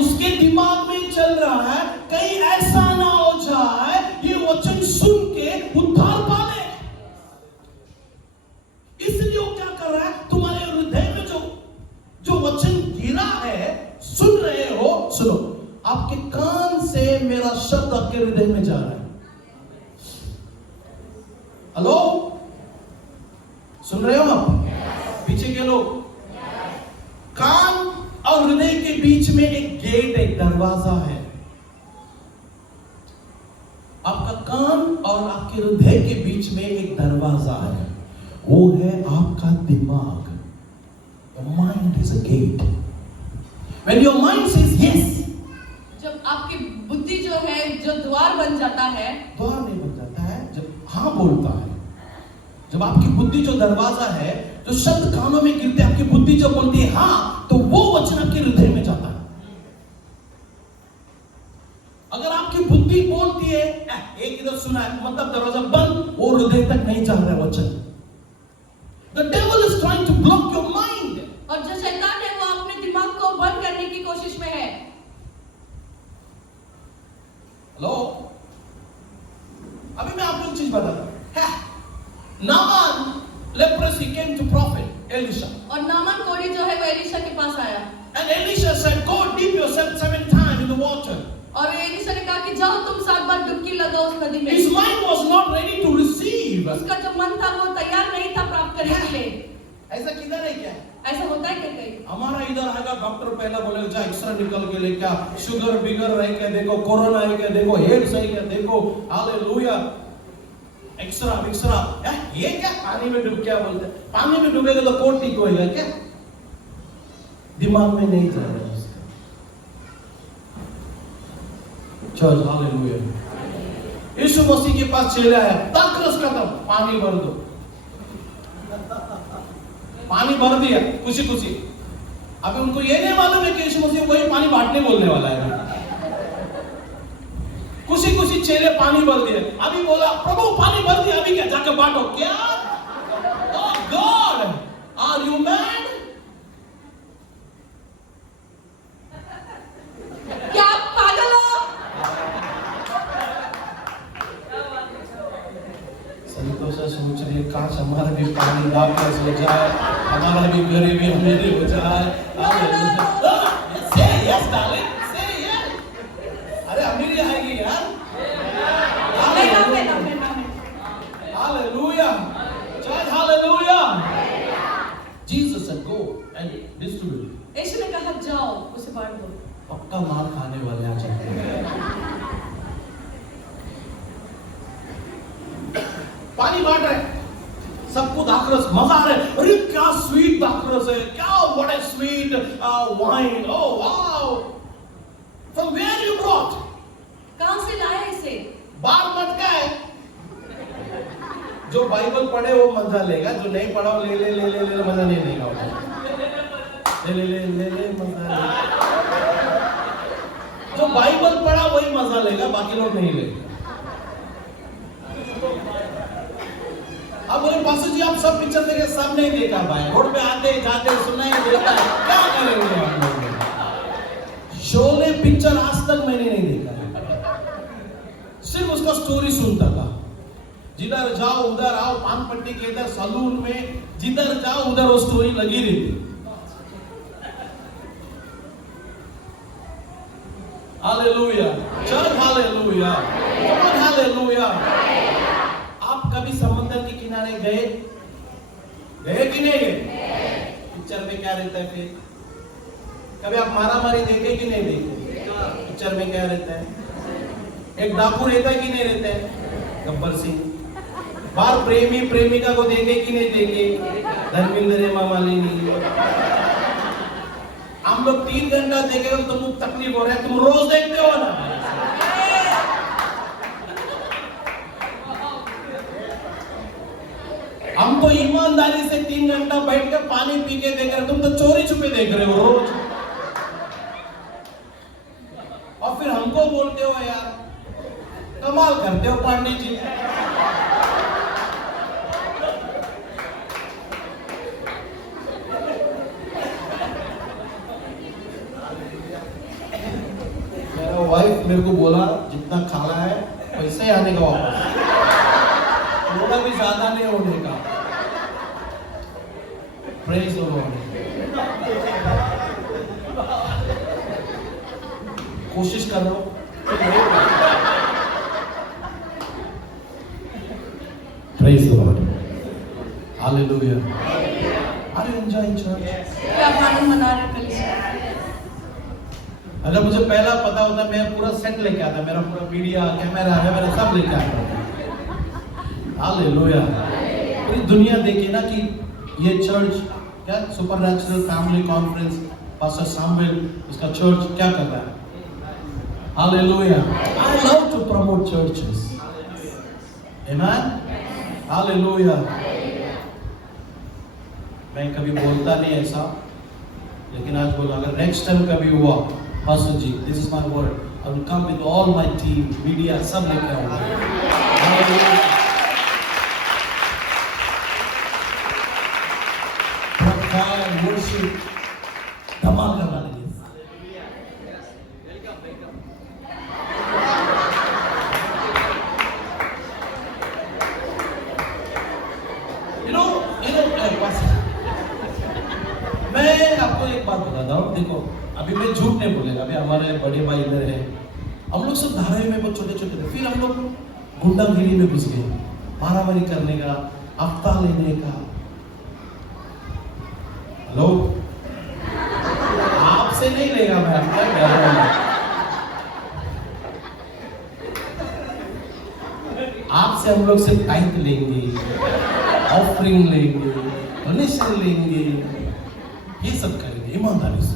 उसके दिमाग में चल रहा है कहीं ऐसा ना हो जाए ये वचन सुन के उद्धार पाले। इसलिए वो क्या कर रहा है? तुम्हारे हृदय में जो वचन गिरा है, सुन रहे हो, सुनो, आपके कान से मेरा शब्द आपके हृदय में जा रहा है। हेलो, सुन रहे हो आप? पीछे के लोग, कान और हृदय के बीच में एक गेट, एक दरवाजा है। आपका कान और आपके हृदय के बीच में एक दरवाजा है, वो है आपका दिमाग। Your mind is a gate. When your mind says yes, जब आपकी बुद्धि जो है, जो द्वार बन जाता है, द्वार नहीं बन जाता है, जब हाँ बोलता है। जब आपकी बुद्धि जो दरवाजा है, जो शब्द कानों में गिरते, आपकी बुद्धि जब बोलती है हाँ, तो वो वचन आपके हृदय में जाता है। अगर आपकी बुद्धि बोलती है एक इधर सुना है, मतलब दरवाजा बंद, वो हृदय तक नहीं जा रहा है वचन। The devil is trying to block your mind. और जो शैतान है वो अपने दिमाग को बंद करने की कोशिश में है। हेलो, अभी मैं आपको एक चीज बताता हूं। Naaman leprosy came to prophet Elisha. और नामान कोढ़ी जो है वो एलिशा के पास आया। And Elisha said, "Go dip yourself 7 times in the water." और एलिशा ने कहा कि जाओ तुम 7 बार डुबकी लगाओ उस नदी में। His mind was not ready to receive. उसका जो मन था वो तैयार नहीं था प्राप्त करने के लिए। ऐसा किधर है क्या? ऐसा होता है क्या कहीं? हमारा इधर आएगा डॉक्टर, पहला बोलेगा जा एक्सरे निकल के ले, क्या शुगर बिगर है क्या देखो, कोरोना है क्या देखो, एड्स है क्या देखो, हालेलुया, एक्सरा एक्सरा। ये क्या पानी में डूब, क्या बोलते हैं, पानी में डूबेगा तो कोट ठीक होएगा क्या? दिमाग में नहीं जा रहा है उसका। चल हालेलुया। यीशु मसीह के पास चले आया, तक खत्म, पानी भर दो। पानी भर दिया खुशी खुशी। अभी उनको ये नहीं मालूम है कि यीशु मसीह कोई पानी बांटने बोलने वाला है। खुशी खुशी चेले पानी भर दिए। अभी बोला प्रभु पानी भर दिया, अभी क्या जाकर बांटो क्या? ओह गॉड, आर यू मैड? क्या आप पागल हो? संतोषा सोच रही है काश हमारा भी पानी वापस हो जाए, हमारा भी गरीबी अमीरी हो जाए। Say yes, darling. Say yes. अरे अमीरी आएगी यार। Hallelujah. Church, hallelujah. Jesus said, "Go and distribute." यीशु ने कहा जाओ उसे बांट दो। पक्का मार खाने वाले आ जाते हैं। पानी बांट रहे, सबको दाखरस, मजा आ रहा है। अरे क्या स्वीट दाखरस है, क्या what a sweet wine, oh wow. From where you brought? कहां से लाया इसे? बाल मटका है। जो बाइबल पढ़े वो मजा लेगा, जो नहीं पढ़ा वो ले ले ले ले ले मजा नहीं लेगा। ले ले ले ले ले मजा लेगा। जो बाइबल पढ़ा वही मजा लेगा, बाकी लोग नहीं लेंगे। अब बोले पास्टर जी आप सब पिक्चर देखे, सब नहीं देखा भाई, रोड पे आते जाते सुनाई देता है, क्या करेंगे हम लोग? शोले पिक्चर आज तक मैंने नहीं देखा, सिर्फ उसका स्टोरी सुनता था। जिधर जाओ उधर आओ, पान पट्टी के इधर सलून में जिधर जाओ उधर वो स्टोरी लगी रहती। हालेलुया, चल हालेलुया, हालेलुया। आप कभी समुद्र के किनारे गए कि नहीं गए? पिक्चर में क्या रहता है फिर? कभी आप मारामारी देखे कि नहीं देखे? पिक्चर में क्या रहता है? एक डाकू रहता है कि नहीं रहता है? गब्बर सिंह। बार प्रेमी प्रेमिका को देखे कि नहीं देखे? धर्मेंद्र हेमा मालिनी। हम लोग 3 घंटा देखेगा तो तुमको तकलीफ हो रहा है, तुम रोज देखते हो ना। हम तो ईमानदारी से 3 घंटा बैठ के पानी पी के देख रहे, तुम तो चोरी छुपे देख रहे हो रोज। और फिर हमको बोलते हो यार, कमाल करते हो पांडे जी। मेरा वाइफ मेरे को बोला जितना खाना है पैसे आने का वापस, थोड़ा भी ज्यादा नहीं होने का। Praise the Lord. कोशिश कर लो। Praise the Lord. Hallelujah. Are you enjoying church? क्या आनंद मना रहे कलीसिया? अगर मुझे पहला पता होता मैं पूरा सेट लेके आता, मेरा पूरा मीडिया कैमरा है, मेरा सब लेके आता। हालेलुया। पूरी दुनिया देखी ना कि ये चर्च क्या supernatural family conference pastor Samuel उसका चर्च क्या कर रहा है। Hallelujah. I love to promote churches. Amen. Hallelujah. मैं कभी बोलता नहीं ऐसा, लेकिन आज बोला अगर नेक्स्ट टाइम कभी हुआ pastor ji, this is my word, I will come with all my team, media सब लेके आऊंगा। वर्शिप धमाल करना लगे। मैं आपको एक बात बताता हूँ, देखो अभी मैं झूठ नहीं बोलेगा, अभी हमारे बड़े भाई इधर है, हम लोग सब धारावी में बहुत छोटे छोटे थे, फिर हम लोग गुंडागिरी में घुस गए, मारामारी करने का, हफ्ता लेने का। हेलो, आपसे नहीं लेगा मैं आपका कह रहा हूं, आपसे हम लोग सिर्फ टाइम लेंगे, ऑफरिंग लेंगे, डोनेशन लेंगे, ये सब करेंगे ईमानदारी से,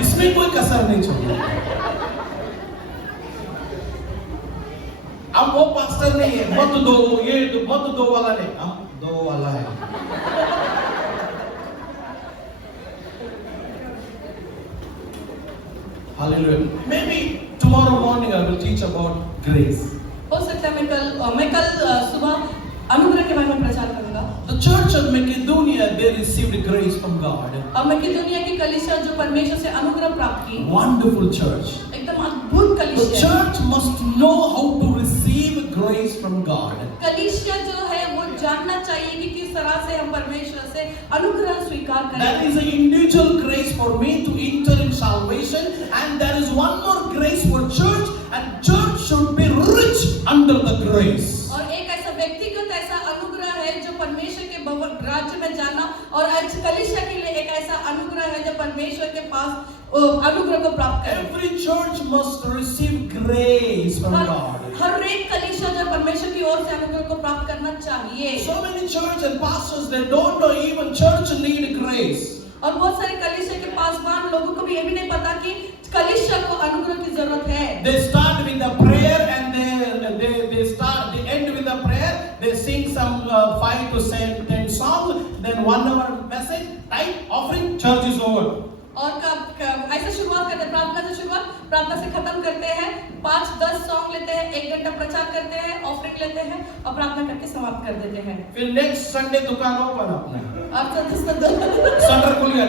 इसमें कोई कसर नहीं छोड़ेंगे। अब वो पास्टर नहीं है मत दो, ये मत दो वाला नहीं, हम दो वाला है। Hallelujah. Maybe tomorrow morning I will teach about grace. हो सकता है मैं कल सुबह अनुग्रह के बारे में प्रचार करूंगा। The church of Macedonia, they received grace from God. अब मैकेडोनिया की कलीसिया जो परमेश्वर से अनुग्रह प्राप्त की, Wonderful church. एकदम अद्भुत The कलीसिया। church must know how to receive grace from God. कलीसिया जो है वो जानना चाहिए कि किस तरह से हम परमेश्वर से अनुग्रह स्वीकार करें। That is an individual grace for me to enter in salvation, and there is one more grace for church, and church should be rich under the grace. और एक ऐसा व्यक्तिगत ऐसा अनुग्रह है जो परमेश्वर के राज्य में जाना, और आज कलीसिया के लिए एक ऐसा अनुग्रह है जो परमेश्वर के पास अनुग्रह को प्राप्त करें। Every church must receive grace from God. हर एक कलीसिया जो परमेश्वर की ओर से अनुग्रह को प्राप्त करना चाहिए। So many church and pastors, they don't know even church need grace. और बहुत सारे कलीसिया के पासवान लोगों को भी ये भी नहीं पता कि कलीसिया को अनुग्रह की जरूरत है। They start with the prayer and they end with the prayer. They sing some 5 to 10 songs, then 1 hour message, type offering, church is over. और ऐसे शुरुआत करते हैं, प्रार्थना से खत्म करते हैं, 5-10 सॉन्ग लेते हैं, 1 घंटा प्रचार करते हैं, ऑफरिंग लेते हैं और प्रार्थना करके समाप्त कर देते हैं। फिर नेक्स्ट संडे दुकान ओपन अपना, अब शटर खुल गया,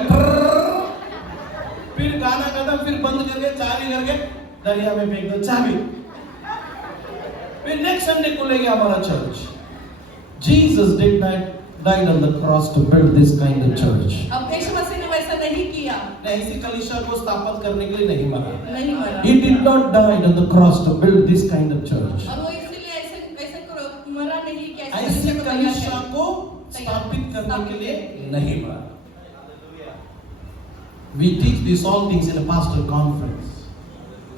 फिर गाना खत्म, फिर बंद करके चाबी करके दरिया में फेंक दो चाबी। फिर नेक्स्ट संडे खुलेगा हमारा church. Jesus did not died on the cross to build this kind of church. अब यीशु मसीह ने वैसा नहीं किया, ऐसी कलीसिया को स्थापित करने के लिए नहीं मरा। नहीं He did not die on the cross to build this kind of church. और वो इसलिए ऐसे मरा नहीं कि ऐसी कलीसिया को स्थापित करने के लिए नहीं मरा। We teach these all things in a pastor conference.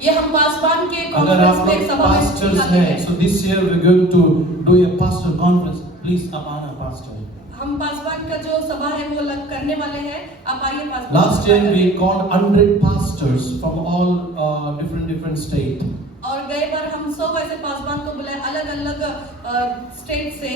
ये हम पासवान के अगर आप कॉन्फ्रेंस में लोग सभा में pastors सिखाते हैं, हैं। so this year we're going to do a pastor conference. Please आप आना pastor. हम पासवान का जो सभा है वो करने वाले हैं, आप आइए Paswan. Last year we called 100 pastors from all different state. और गए बार हम 100 ऐसे पासवान को बुलाए अलग-अलग स्टेट से।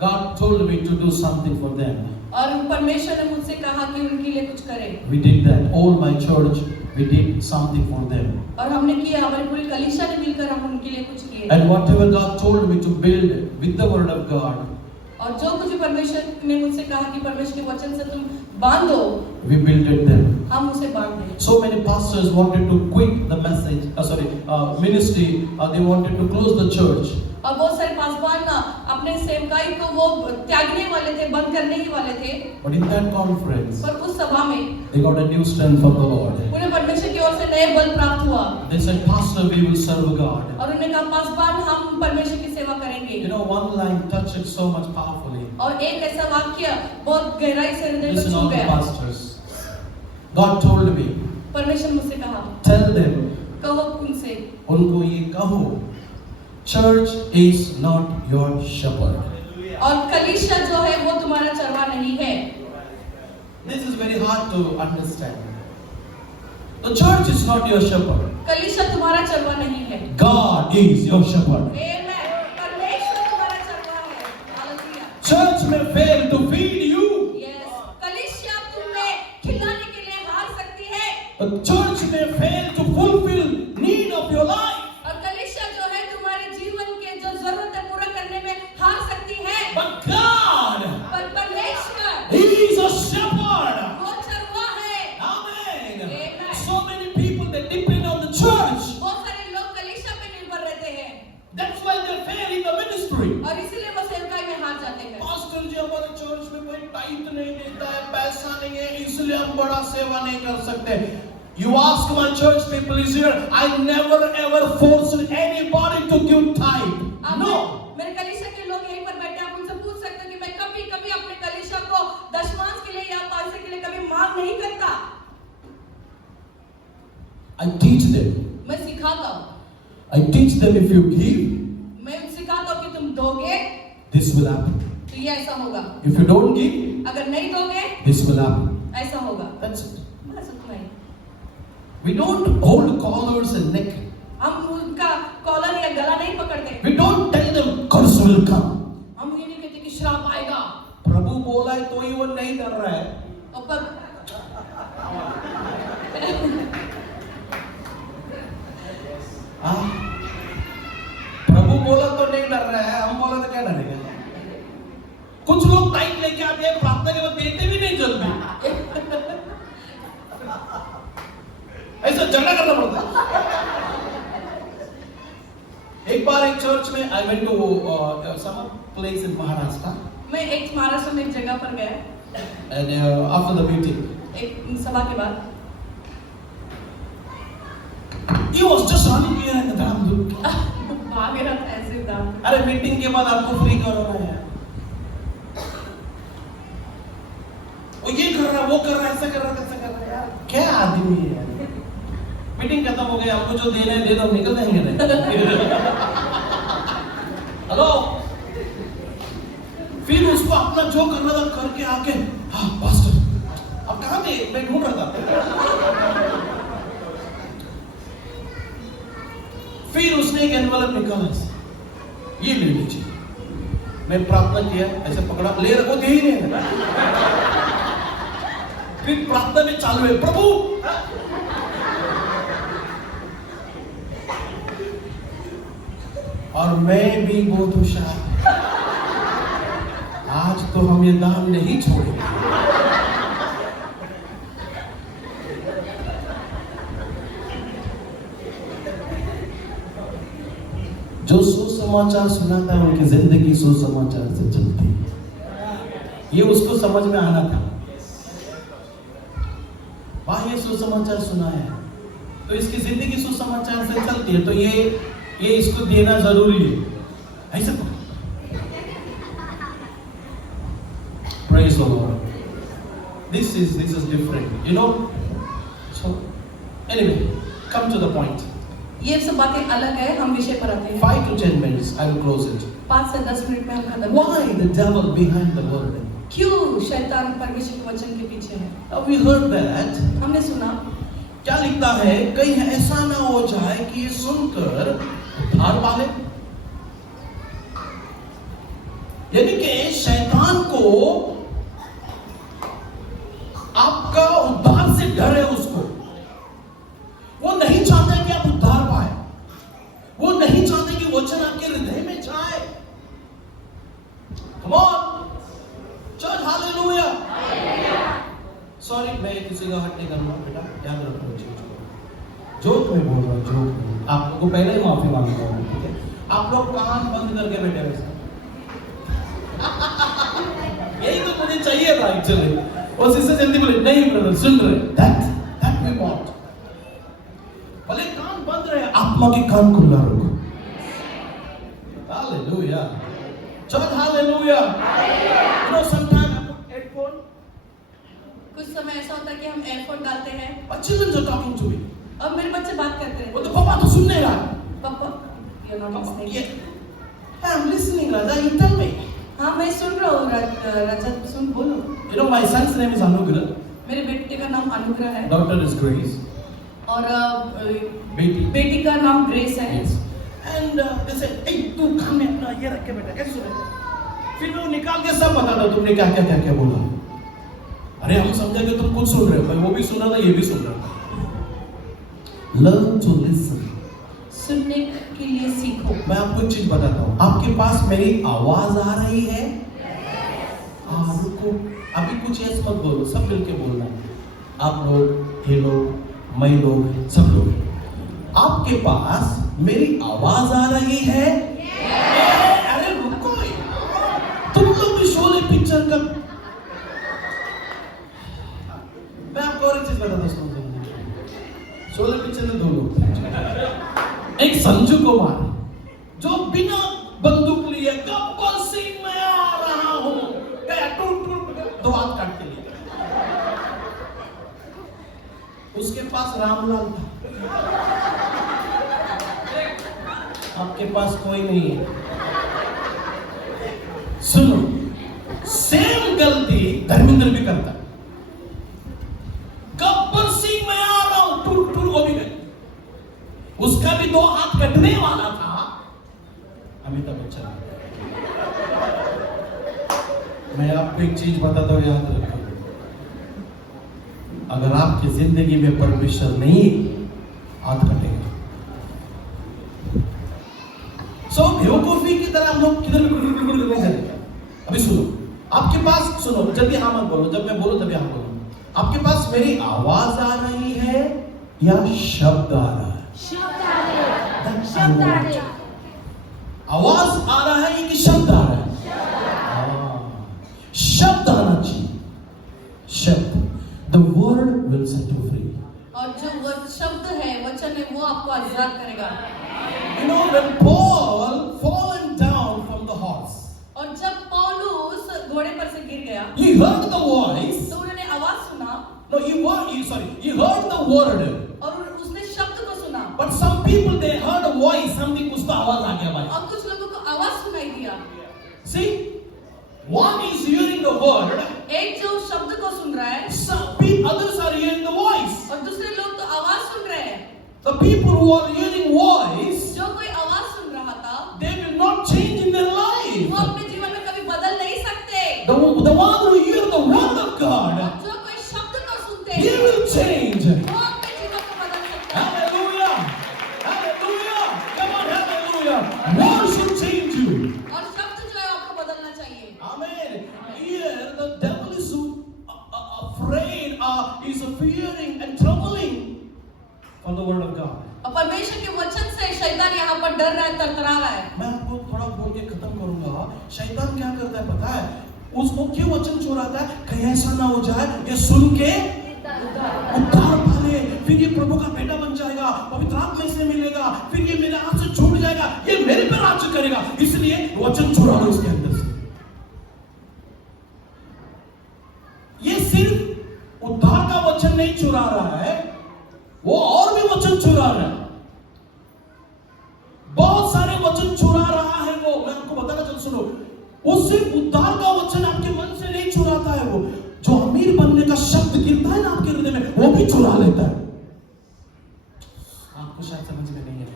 God told me to do something for them. और परमेश्वर ने मुझसे कहा कि उनके लिए कुछ करें। We did that. All my church, we did something for them. और हमने किया, हमारी पूरी कलीसिया ने मिलकर हम उनके लिए कुछ किए। And whatever God told me to build with the word of God, और जो कुछ भी परमेश्वर ने मुझसे कहा कि परमेश्वर के वचन से तुम बांधो, we built them. हम उसे बांध दें। So many pastors wanted to quit the ministry. They wanted to close the church. और बहुत सारे पासवान ना अपने सेवकाई को वो त्यागने वाले थे, बंद करने ही वाले थे। But in that conference, पर उस सभा में they got a new strength from the Lord. उन्हें परमेश्वर की ओर से नए बल प्राप्त हुआ। They said, Pastor, we will serve God. और उन्होंने कहा, पासवान हम परमेश्वर की सेवा करेंगे। You know, one line touched it so much powerfully. और एक ऐसा वाक्य बहुत गहराई से हृदय को Listen, छू all the गया। pastors. God told me, परमेश्वर मुझसे कहा, tell them, कहो उनसे, उनको ये कहो, church is not your shepherd. और कलीसिया जो है वो तुम्हारा चरवाहा नहीं है। This is very hard to understand. The church is not your shepherd. कलीसिया तुम्हारा चरवाहा नहीं है। God is your shepherd. Amen. परमेश्वर तुम्हारा चरवाहा है। Hallelujah. Church may fail to feed you. Yes. कलीसिया तुम्हें खिलाने के लिए हार सकती है। A church may fail to fulfill need of your life. और कलीसिया जो है तुम्हारे जीवन के जो जरूरत है पूरा करने में हार सकती है। But God, पर परमेश्वर, He is a shepherd. वो चरवाहा है। Amen. Amen. So many people they depend on the church. बहुत सारे लोग कलीसिया पे निर्भर रहते हैं। That's why they fail in the ministry. और इसीलिए वो सेवकाई में हार जाते हैं। पास्टर जी हमारे चर्च में कोई टाइट नहीं देता है, पैसा नहीं है, इसलिए हम बड़ा सेवा नहीं कर सकते। You ask my church people is here. I never ever forced anybody to give tithe. No. मेरे कलीसिया के लोग यहीं पर बैठे, आप उनसे पूछ सकते हैं कि मैं कभी अपने कलीसिया को दशमांश के लिए या पैसे के लिए कभी मांग नहीं करता। I teach them. मैं सिखाता हूँ। I teach them if you give, मैं सिखाता हूँ कि तुम दोगे this will happen. तो ये ऐसा होगा। If you don't give, अगर नहीं दोगे this will happen. ऐसा होगा। That's it. बस उतना ही। We don't hold collars and neck. हम उनका कॉलर या गला नहीं पकड़ते। We don't tell them curse will come. हम ये नहीं कहते कि श्राप आएगा। प्रभु बोला है तो ही वो नहीं कर रहा है। और पर प्रभु बोला तो नहीं डर रहा है, हम बोला तो क्या डरेगा? कुछ लोग टाइट लेके आते हैं, प्रार्थना के बाद देते भी नहीं जल्दी। ऐसा झगड़ा करना पड़ता है। एक बार एक चर्च में I went to some place in Maharashtra. मैं एक महाराष्ट्र में एक जगह पर गया। And after the meeting, एक सभा के बाद he was just running here and there. भाग रहा था ऐसे दांत। अरे मीटिंग के बाद आपको फ्री करना है, वो ये कर रहा है, वो कर रहा है, ऐसा कर रहा है, ऐसा कर रहा है, यार क्या आदमी है यार। मीटिंग खत्म हो गई, आपको जो देना है दे दो, निकल जाएंगे। हेलो, फिर उसको अपना जो करना था करके आके, हाँ पास्टर अब कहाँ थे, मैं ढूंढ रहा था। फिर उसने एक एनवलप निकाला, ये ले लीजिए। मैं प्रार्थना किया, ऐसे पकड़ा, ले रखो, दे ही नहीं है। फिर प्रार्थना में चालू है, प्रभु और मैं भी बहुत होशियार, आज तो हम ये दान नहीं छोड़ेंगे। जो सुसमाचार सुनाता है उनकी जिंदगी सुसमाचार से चलती है। ये उसको समझ में आना था। वहां ये सुसमाचार सुनाया है तो इसकी जिंदगी सुसमाचार से चलती है, तो ये इसको देना जरूरी है। ऐसे praise the Lord. This is different, you know. So anyway, come to the point. ये सब बातें अलग है, हम विषय पर आते हैं। 5 to 10 minutes, I will close it. 5 से 10 मिनट में हम खत्म। Why the devil behind the word? क्यों शैतान परमेश्वर के वचन के पीछे है? Now we heard that. हमने सुना क्या लिखता है, कहीं ऐसा ना हो जाए कि ये सुनकर उद्धार पाले। यानी कि शैतान को आपका उद्धार से डर है। उसको वो नहीं चाहता कि आप उद्धार पाए, वो नहीं चाहते कि वचन आपके हृदय में जाए। Come on church, hallelujah. Sorry, मैं किसी का हट नहीं करूंगा बेटा, याद रखो जोक में बोल रहा हूँ, जोक में। आप लोगों को पहले ही माफी मांगता हूँ, ठीक है? आप लोग कान बंद करके बैठे वैसे यही तो मुझे चाहिए था एक्चुअली। और इससे जल्दी बोले नहीं ब्रदर, सुन रहे, दैट वी वांट। भले कान बंद रहे, आत्मा के कान खुला रखो। Hallelujah church, hallelujah. You know sometime I put headphone. कुछ समय ऐसा होता है कि हम एयरफोन डालते हैं children are talking to me, और मेरे बच्चे बात करते हैं। वो तो पापा तो सुन नहीं रहा। पापा you know I am listening राजा, यू टेल मी। हाँ मैं सुन रहा हूँ रजत, सुन बोलो। You know my son's name is Anugrah, मेरे बेटे का नाम अनुग्रह है डॉक्टर इज ग्रेस, और बेटी का नाम ग्रेस है। एंड जैसे तू कान में अपना ये रख के बैठा, कैसे सुन रहे? फिर वो निकाल के सब बता दो तुमने क्या क्या बोला। अरे हम समझे कि तुम खुद सुन रहे हो, भाई वो भी सुन रहा था, ये भी सुन रहा था। Learn to listen. सुनने के लिए सीखो। मैं आपको एक चीज बताता हूँ, आपके पास मेरी आवाज आ रही है? रुको, अभी कुछ यस मत बोलो, सब मिलके बोलना है। आप लोग, ये लोग, मैं लोग, सब लोग। आपके पास मेरी आवाज आ रही है? अरे रुको, तुम लोग भी शोले पिक्चर का। मैं आपको और एक चीज बताता हूँ, शोले पिक्चर में दो लोग, एक संजू कुमार जो बिना बंदूक लिए गब्बर सिंह मैं आ रहा हूं, दो हाथ काट के लिए। उसके पास रामलाल था, आपके पास कोई नहीं है। सुनो, सेम गलती धर्मेंद्र भी करता है। गब्बर सिंह मैं आ रहा हूं, टूर टूर वो भी गए। उसका भी दो हाथ कटने वाला था, अमिताभ बच्चन। मैं आपको एक चीज बताता हूं, याद रखो, अगर आपकी जिंदगी में परमेश्वर नहीं, हाथ कटेगा। सो बेवकूफी की तरह हम लोग किधर नहीं चलेंगे। अभी सुनो, आपके पास, सुनो जल्दी हाँ मत बोलो, जब मैं बोलो तभी हाँ बोलो। आपके पास मेरी आवाज आ रही है या शब्द आ रहा है? शब्द आ रहा है। आवाज आ रहा है कि शब्द आ रहा है? शब्द आना चाहिए। शब्द, the word will set you free. और जो वो शब्द है, वचन है, वो आपको आजाद करेगा। You know when Paul fallen down from the horse, और जब पौलुस घोड़े पर से गिर गया, he heard the voice. तो उन्होंने आवाज सुना। No, he heard the word. और उसने शब्द को सुना। But some people they heard a voice, something कुछ तो आवाज आ गया भाई। और कुछ लोगों को आवाज सुनाई दिया। See, one is hearing the word. एक जो शब्द को सुन रहा है, others are hearing the voice. और दूसरे लोग तो आवाज सुन रहे हैं। The people who are hearing voice, जो कोई आवाज सुन रहा था, they will not change in their life. वो अपने जीवन में कभी बदल नहीं सकते। The one who hear the word of God, जो कोई शब्द को सुनते he हैं, will change. वो अपने जीवन को बदल सकते हैं। Hallelujah, hallelujah, come on, hallelujah. Word should change you. और शब्द जो है आपको बदलना चाहिए। Amen. Here the devil is so afraid, is fearing and trembling for the word of God. और परमेश्वर के वचन से शैतान यहाँ पर डर रहा है, तरतरा रहा है। मैं आपको थोड़ा बोल के खत्म करूंगा। शैतान क्या करता है पता है? उसको क्यों वचन चुराता है? कहीं ऐसा ना हो जाए ये सुन के उद्धार पा ले, फिर ये प्रभु का बेटा बन जाएगा, पवित्र आत्मा से मिलेगा, फिर ये मेरे हाथ से छूट जाएगा, ये मेरे पे राज्य करेगा, इसलिए वचन चुरा लो इसके अंदर से। ये सिर्फ उद्धार का वचन नहीं चुरा रहा है, वो और भी वचन चुरा रहा है। बहुत सारे वचन चुरा रहा है वो। मैं आपको बताना चल, सुनो, वो सिर्फ उद्धार का वचन आपके मन से नहीं चुराता है, वो जो अमीर बनने का शब्द गिरता है ना आपके हृदय में, वो भी चुरा लेता है। आपको शायद समझ में नहीं है।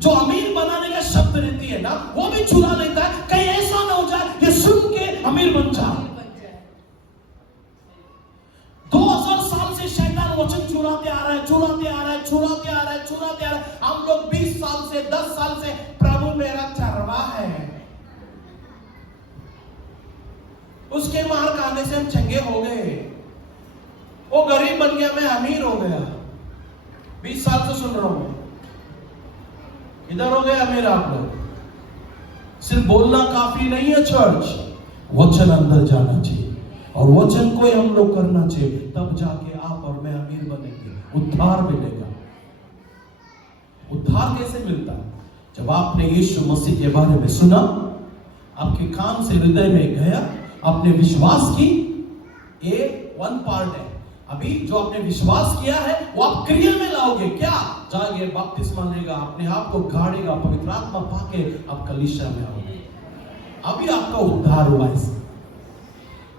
जो अमीर बनाने का शब्द रहती है ना, वो भी चुरा लेता है। कहीं वो वचन चुराते आ रहा है, चुराते आ रहा है, चुराते आ रहा है, चुराते आ रहा है। हम लोग 20 साल से 10 साल से प्रभु मेरा चरवाहा है, उसके मार खाने से हम चंगे हो गए। वो गरीब बन गया, मैं अमीर हो गया। 20 साल से सुन रहा हूं, इधर हो गए अमीर आप लोग। सिर्फ बोलना काफी नहीं है चर्च, वचन अंदर जाना चाहिए और वचन को हम लोग करना चाहिए, तब जाके आप और मैं अमीर बनेंगे, उद्धार मिलेगा। उद्धार कैसे मिलता है? जब आपने यीशु मसीह के बारे में सुना, आपके कान से हृदय में गया, आपने विश्वास की, ये वन पार्ट है। अभी जो आपने विश्वास किया है वो आप क्रिया में लाओगे। क्या? जाएंगे, बपतिस्मा लेगा, अपने आप को गाड़ेगा, पवित्र आत्मा पाके आप कलीसिया में आओगे। अभी आपका उद्धार हुआ है।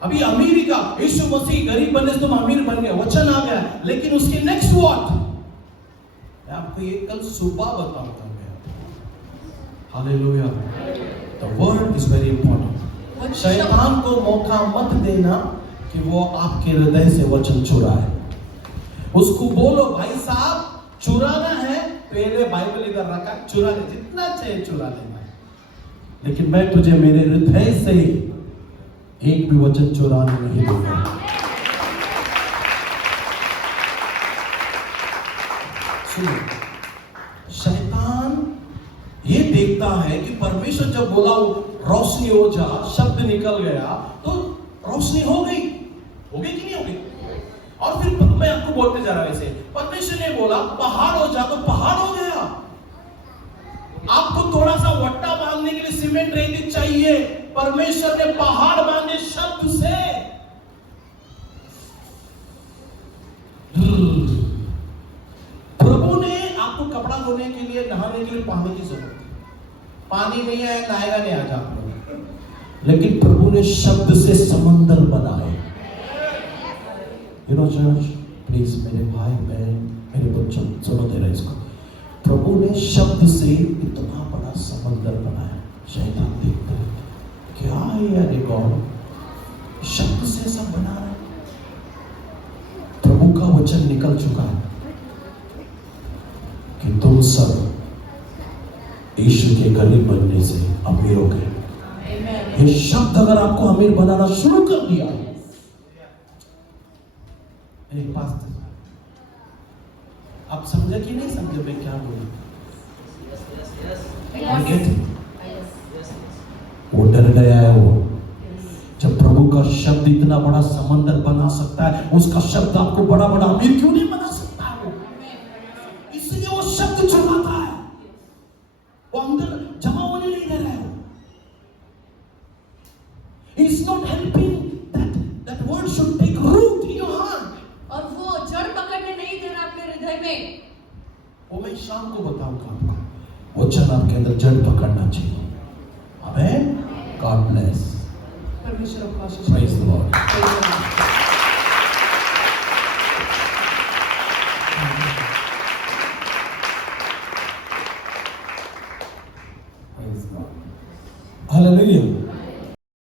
अभी अमीरी का, यीशु मसीह गरीब बने से तुम अमीर बन गए, वचन आ गया, लेकिन उसके नेक्स्ट व्हाट? मैं आपको ये कल सुबह बताऊंगा। Hallelujah. The word is very important. शैतान को मौका मत देना कि वो आपके हृदय से वचन चुराए। उसको बोलो, भाई साहब चुराना है, पहले बाइबल इधर रखा, चुरा ले, जितना चाहिए चुरा लेना, लेकिन मैं तुझे मेरे हृदय से एक भी वचन चुराने नहीं दूंगा। सुनो, शैतान ये देखता है कि परमेश्वर जब बोला रोशनी हो जा, शब्द निकल गया, तो रोशनी हो गई कि नहीं हो गई? और फिर मैं आपको बोलते जा रहा हूं, ऐसे परमेश्वर ने बोला पहाड़ हो जा, तो पहाड़ हो गया। आपको थोड़ा सा वट्टा बांधने के लिए सीमेंट रेती चाहिए, परमेश्वर ने पहाड़ बांधे शब्द से। प्रभु ने आपको कपड़ा धोने के लिए, नहाने के लिए पानी की जरूरत है। पानी नहीं है, नहाएगा नहीं आज आप लोग, लेकिन प्रभु ने शब्द से समंदर बनाए। यू नो चर्च, प्लीज मेरे भाई बहन, मेरे बच्चों, सुनो तेरा इसको। प्रभु ने शब्द से इतना बड़ा समंदर बनाया। शैतान देखते रहते, क्या है यार ये गॉड, शब्द से सब बना रहा है। प्रभु का वचन निकल चुका है कि तुम सब यीशु के गरीब बनने से अमीर हो गए। ये शब्द अगर आपको अमीर बनाना शुरू कर दिया, एक बात आप समझे कि नहीं समझे मैं क्या बोला? वो डर गया है। वो जब प्रभु का शब्द इतना बड़ा समंदर बना सकता है, उसका शब्द आपको बड़ा बड़ा अमीर क्यों नहीं बना सकता है? वो इसलिए वो शब्द चुराता है, वो अंदर जमा होने नहीं दे रहा है। He is not helping that word should take root in your heart. और वो जड़ पकड़ने नहीं दे रहा अपने हृदय में। वो मैं शाम को बताऊंगा आपको, वचन आपके अंदर जड़ पकड़ना चाहिए। आमेन। God bless. परमेश्वर आपको आशीष प्रेज द लॉर्ड। Hallelujah.